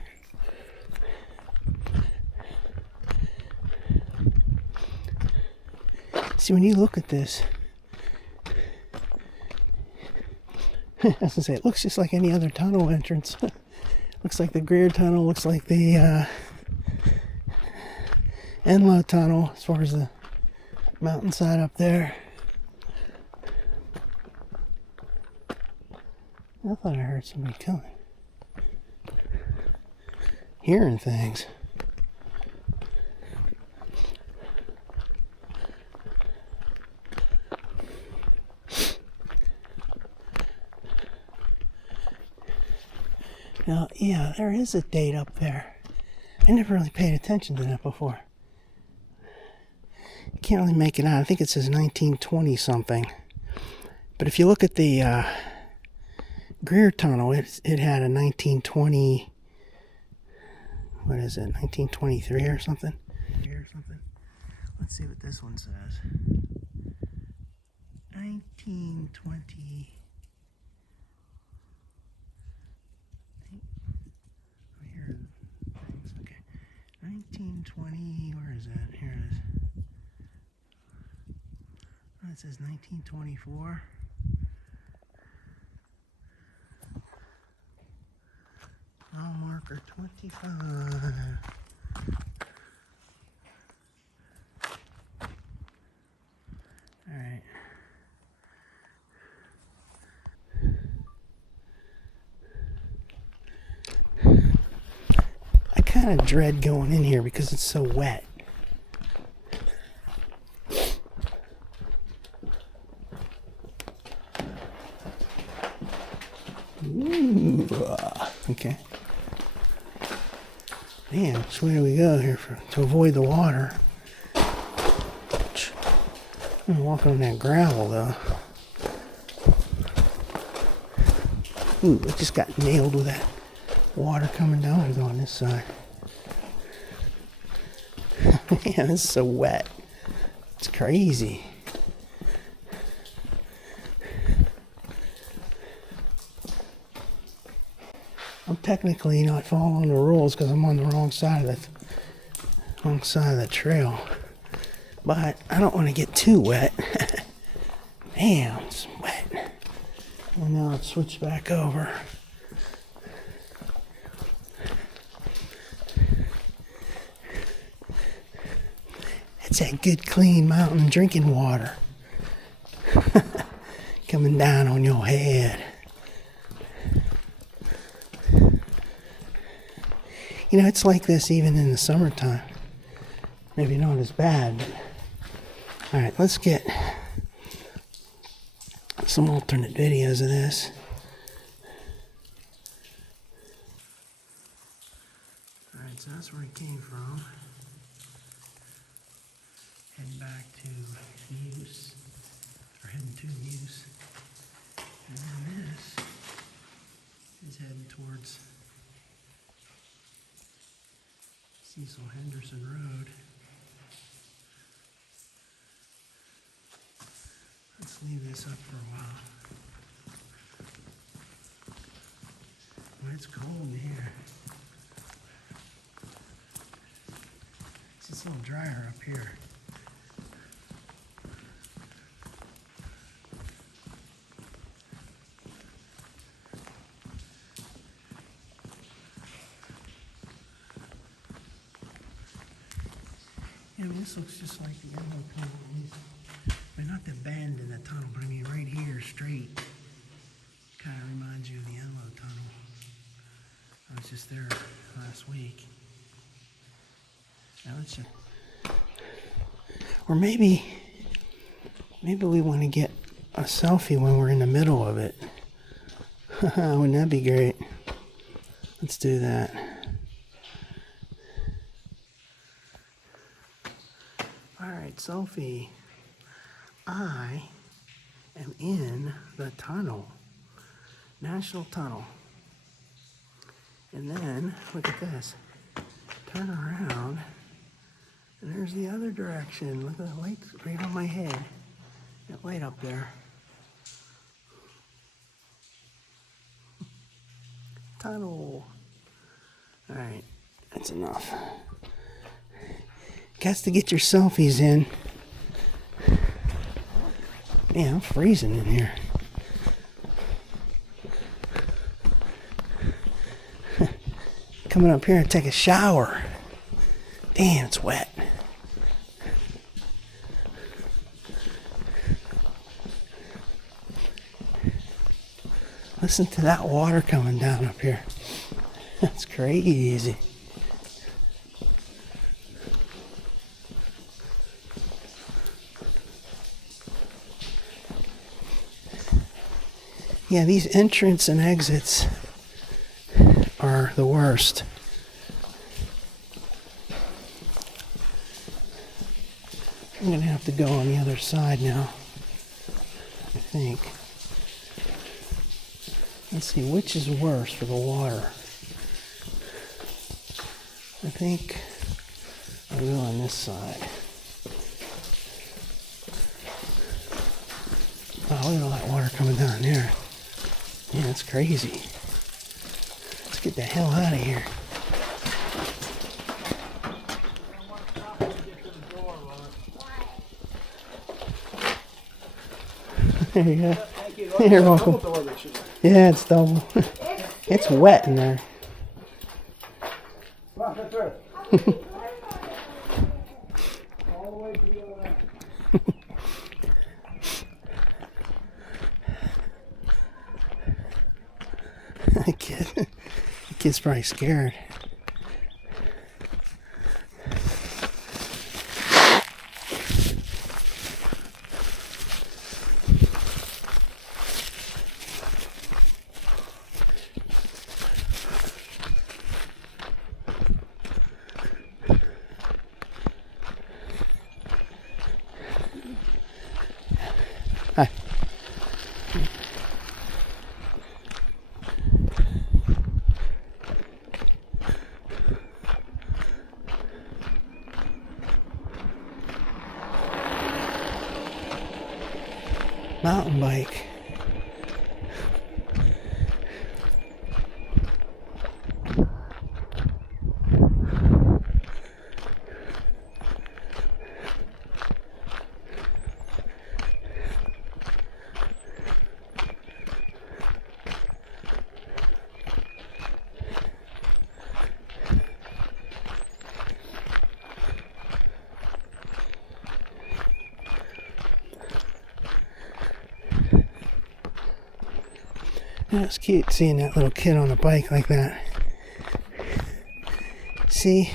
See, when you look at this, I was gonna say, it looks just like any other tunnel entrance. Looks like the Greer Tunnel, looks like the Enlow Tunnel, as far as the mountainside up there. I thought I heard somebody coming. Hearing things. Now, yeah, there is a date up there. I never really paid attention to that before. You can't really make it out. I think it says 1920 something. But if you look at the Greer Tunnel, it had a 1920, what is it, 1923 or something? Let's see what this one says. 1920. Here are things. Okay. 1920, where is that? Here it is. Oh, it says 1924. Mile marker 25. Alright. I kind of dread going in here because it's so wet. Ooh, okay. Man, which way do we go here to avoid the water? I'm walking on that gravel though. Ooh, it just got nailed with that water coming down. I go on this side. Man, it's so wet. It's crazy. I'm technically not following the rules because I'm on the wrong side of the trail. But I don't want to get too wet. Damn, it's wet. And now let's switch back over. It's that good, clean mountain drinking water coming down on your head. You know, it's like this even in the summertime. Maybe not as bad, but... Alright, let's get some alternate videos of this. Alright, so that's where it came from. Heading back to Muse, or heading to Muse. And then this is heading towards Cecil Henderson Road. Let's leave this up for a while. Well, it's cold in here. It's just a little drier up here. Yeah, I mean, this looks just like the yellow tunnel. I mean, not the bend in the tunnel, but I mean right here, straight. Kind of reminds you of the yellow tunnel. I was just there last week. Now let's just... Or maybe we want to get a selfie when we're in the middle of it. Wouldn't that be great? Let's do that. Alright, selfie. I am in the tunnel. National Tunnel. And then, look at this. Turn around. And there's the other direction. Look at the light right on my head. That light up there. Tunnel. Alright, that's enough. Got to get your selfies in. Man, I'm freezing in here. Coming up here and take a shower. Damn, it's wet. Listen to that water coming down up here. That's crazy. Yeah, these entrance and exits are the worst. I'm gonna have to go on the other side now, I think. Let's see, which is worse for the water? I think I'll go on this side. Oh, look at all that water coming down there. Yeah, that's crazy. Let's get the hell out of here. There you go. Thank you. You're welcome. Yeah, it's double. It's wet in there. All the way to the other end. The kid's probably scared. mountain bike. It's cute seeing that little kid on a bike like that. See,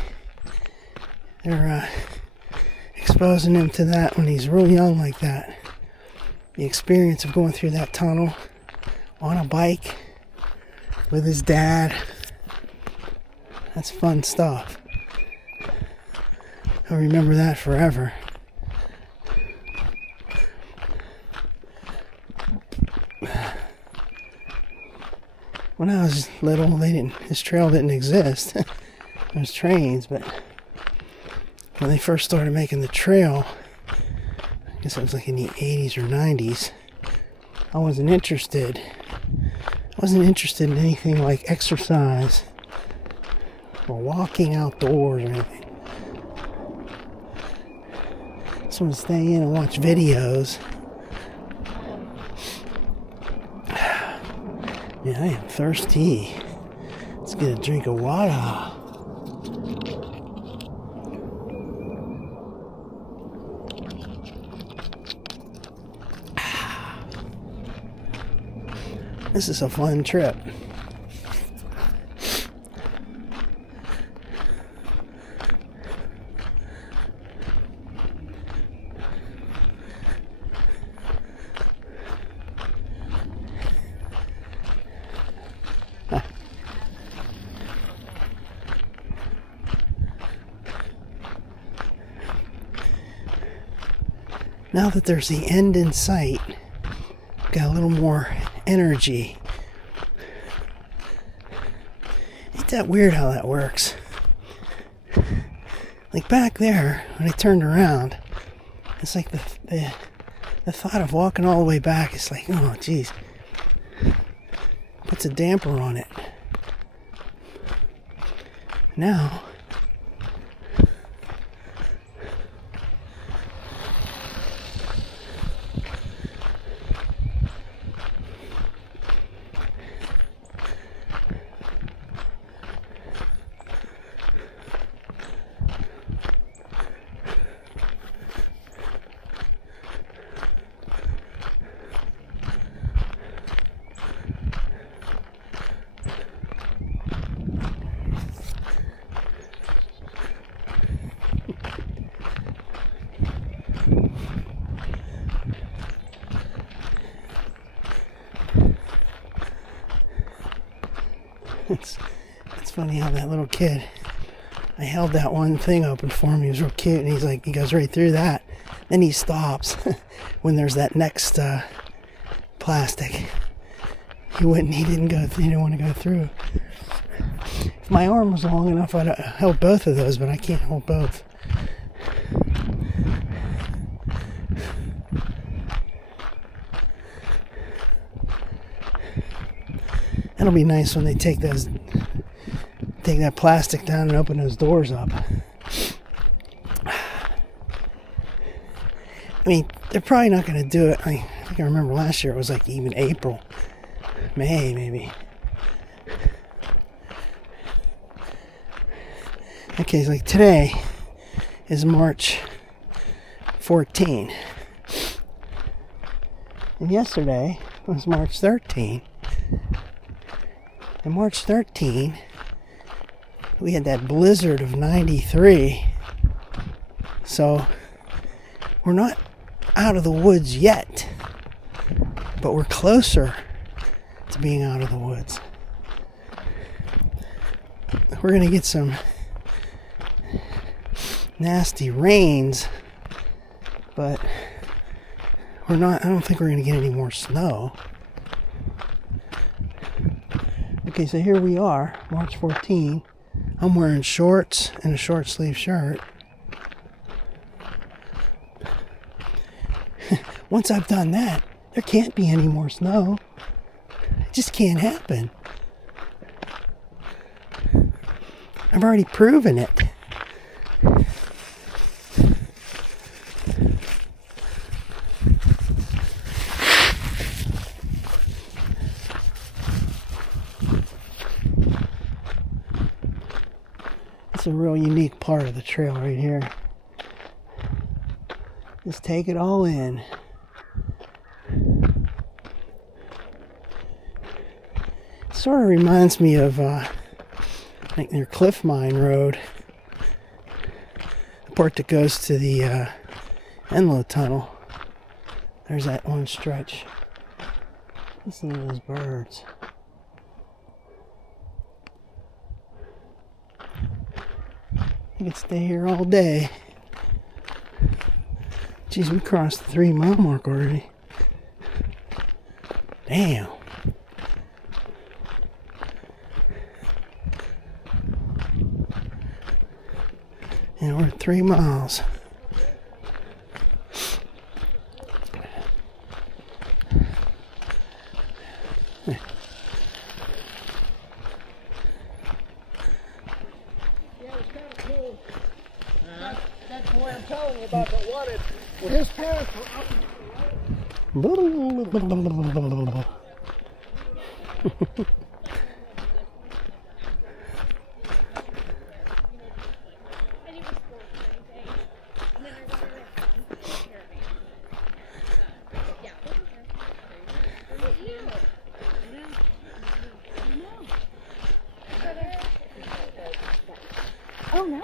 they're exposing him to that when he's real young like that. The experience of going through that tunnel on a bike with his dad. That's fun stuff. I'll remember that forever. When I was little, this trail didn't exist. There's trains, but when they first started making the trail, I guess it was like in the 80s or 90s, I wasn't interested. I wasn't interested in anything like exercise or walking outdoors or anything. I just want to stay in and watch videos. Yeah, I am thirsty. Let's get a drink of water. This is a fun trip. Now that there's the end in sight, got a little more energy. Ain't that weird how that works? Like back there, when I turned around, it's like the thought of walking all the way back is like, oh geez, puts a damper on it. Now, it's funny how that little kid, I held that one thing open for him. He was real cute, and he goes right through that. Then he stops when there's that next plastic. He didn't want to go through. If my arm was long enough, I'd held both of those, but I can't hold both. That'll be nice when they take that plastic down and open those doors up. I mean, they're probably not going to do it. I think I remember last year it was like even April, May maybe. Okay, so like today is March 14. And yesterday was March 13. And March 13, we had that blizzard of 93. So we're not out of the woods yet, but we're closer to being out of the woods. We're going to get some nasty rains, but I don't think we're going to get any more snow. Okay, so here we are, March 14. I'm wearing shorts and a short sleeve shirt. Once I've done that, There can't be any more snow. It just can't happen. I've already proven it. It's a real unique part of the trail right here. Just take it all in. Sort of reminds me of like near Cliff Mine Road, the part that goes to the Enlow Tunnel. There's that one stretch. Listen to those birds. I could stay here all day. Geez, we crossed the 3-mile mark already. Damn. And we're at 3 miles. That's why I'm telling you about the water. Well, his parents were up. Oh no.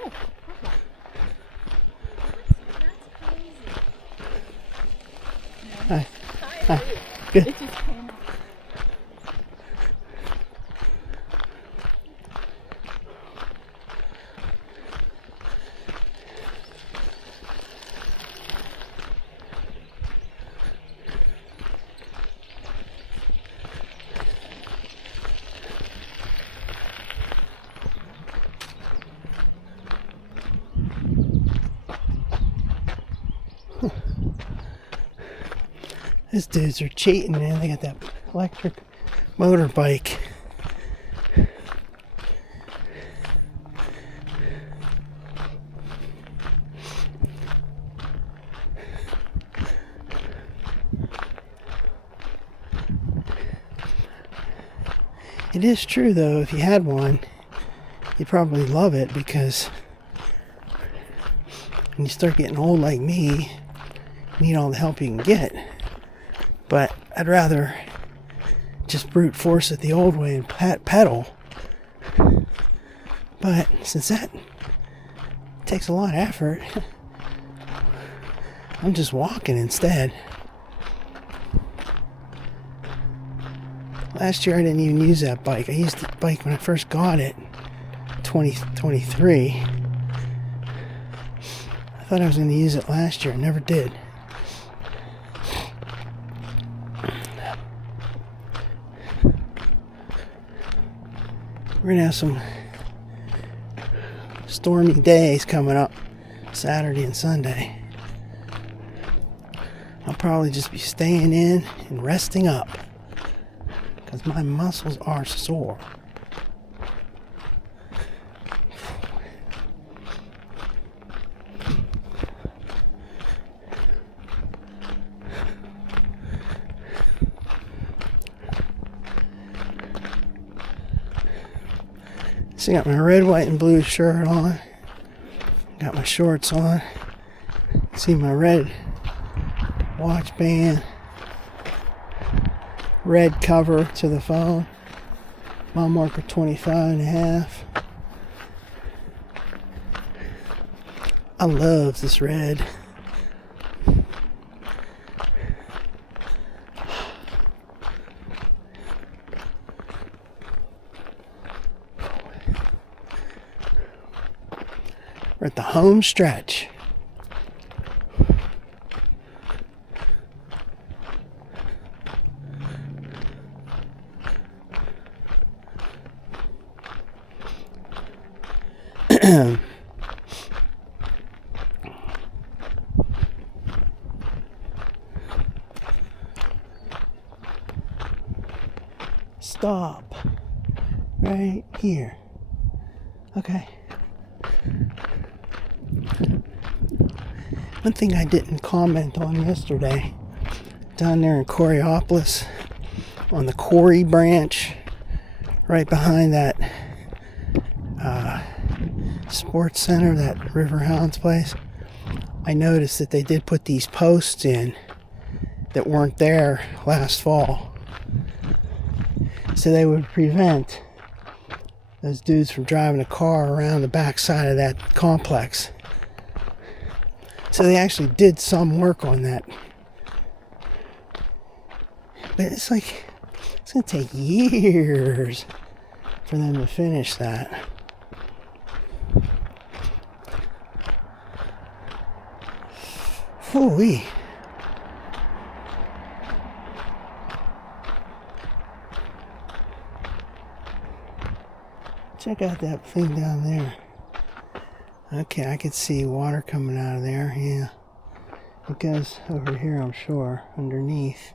Hi. Hi. Good. It just came up. These dudes are cheating, man. They got that electric motorbike. It is true, though, if you had one, you'd probably love it, because when you start getting old like me, you need all the help you can get. But I'd rather just brute force it the old way and pedal. But since that takes a lot of effort, I'm just walking instead. Last year I didn't even use that bike. I used the bike when I first got it, 2023. I thought I was going to use it last year. I never did. We're going to have some stormy days coming up Saturday and Sunday. I'll probably just be staying in and resting up because my muscles are sore. So I got my red, white, and blue shirt on. Got my shorts on. See my red watch band. Red cover to the phone. Mile marker 25.5. I love this red. We're at the home stretch. stop right here. Okay. One thing I didn't comment on yesterday, down there in Coriopolis, on the Quarry branch, right behind that sports center, that River Hounds place, I noticed that they did put these posts in that weren't there last fall. So they would prevent those dudes from driving a car around the backside of that complex. So they actually did some work on that. But it's like, it's going to take years for them to finish that. Hoo-wee. Check out that thing down there. Okay, I can see water coming out of there. Yeah. It goes over here, I'm sure, underneath.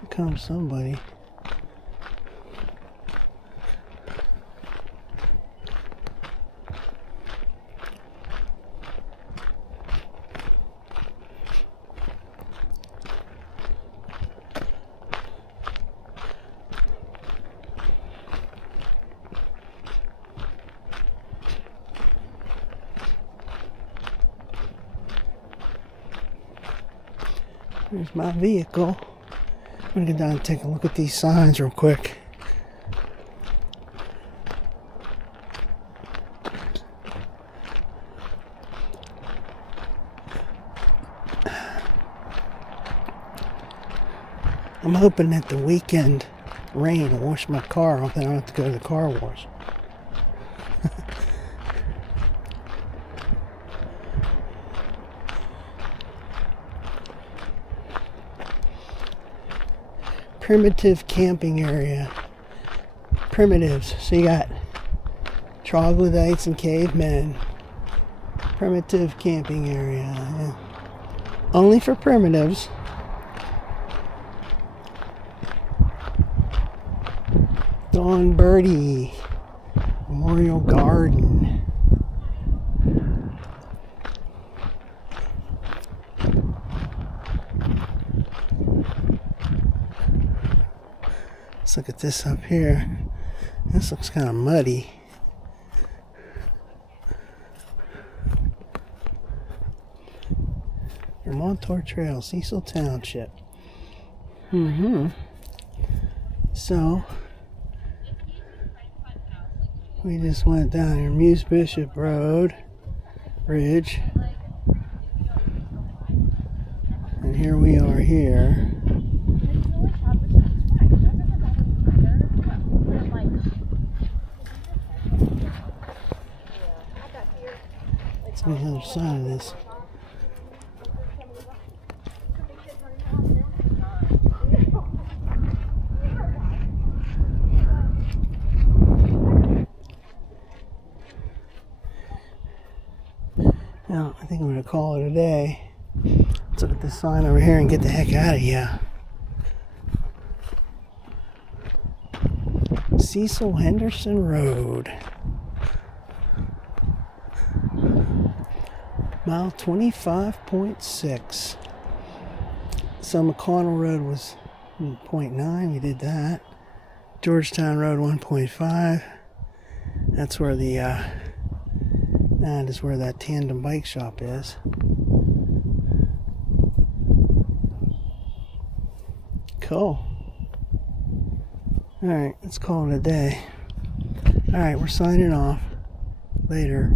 Here comes somebody. There's my vehicle. I'm gonna go down and take a look at these signs real quick. I'm hoping that the weekend rain will wash my car off, then I don't have to go to the car wash. Primitive camping area. Primitives. So you got troglodytes and cavemen. Primitive camping area. Yeah. Only for primitives. Dawn Birdie Memorial Garden. Let's look at this up here. This looks kind of muddy. The Montour Trail, Cecil Township. So, we just went down here, Muse Bishop Road, Ridge. And here we are here. On the other side of this. Now, I think I'm going to call it a day. Let's look at this sign over here and get the heck out of here. Cecil Henderson Road. Mile 25.6. So McConnell Road was 0.9. We did that. Georgetown Road 1.5. That's where the that is where that tandem bike shop is. Cool. Alright, let's call it a day. Alright, we're signing off. Later.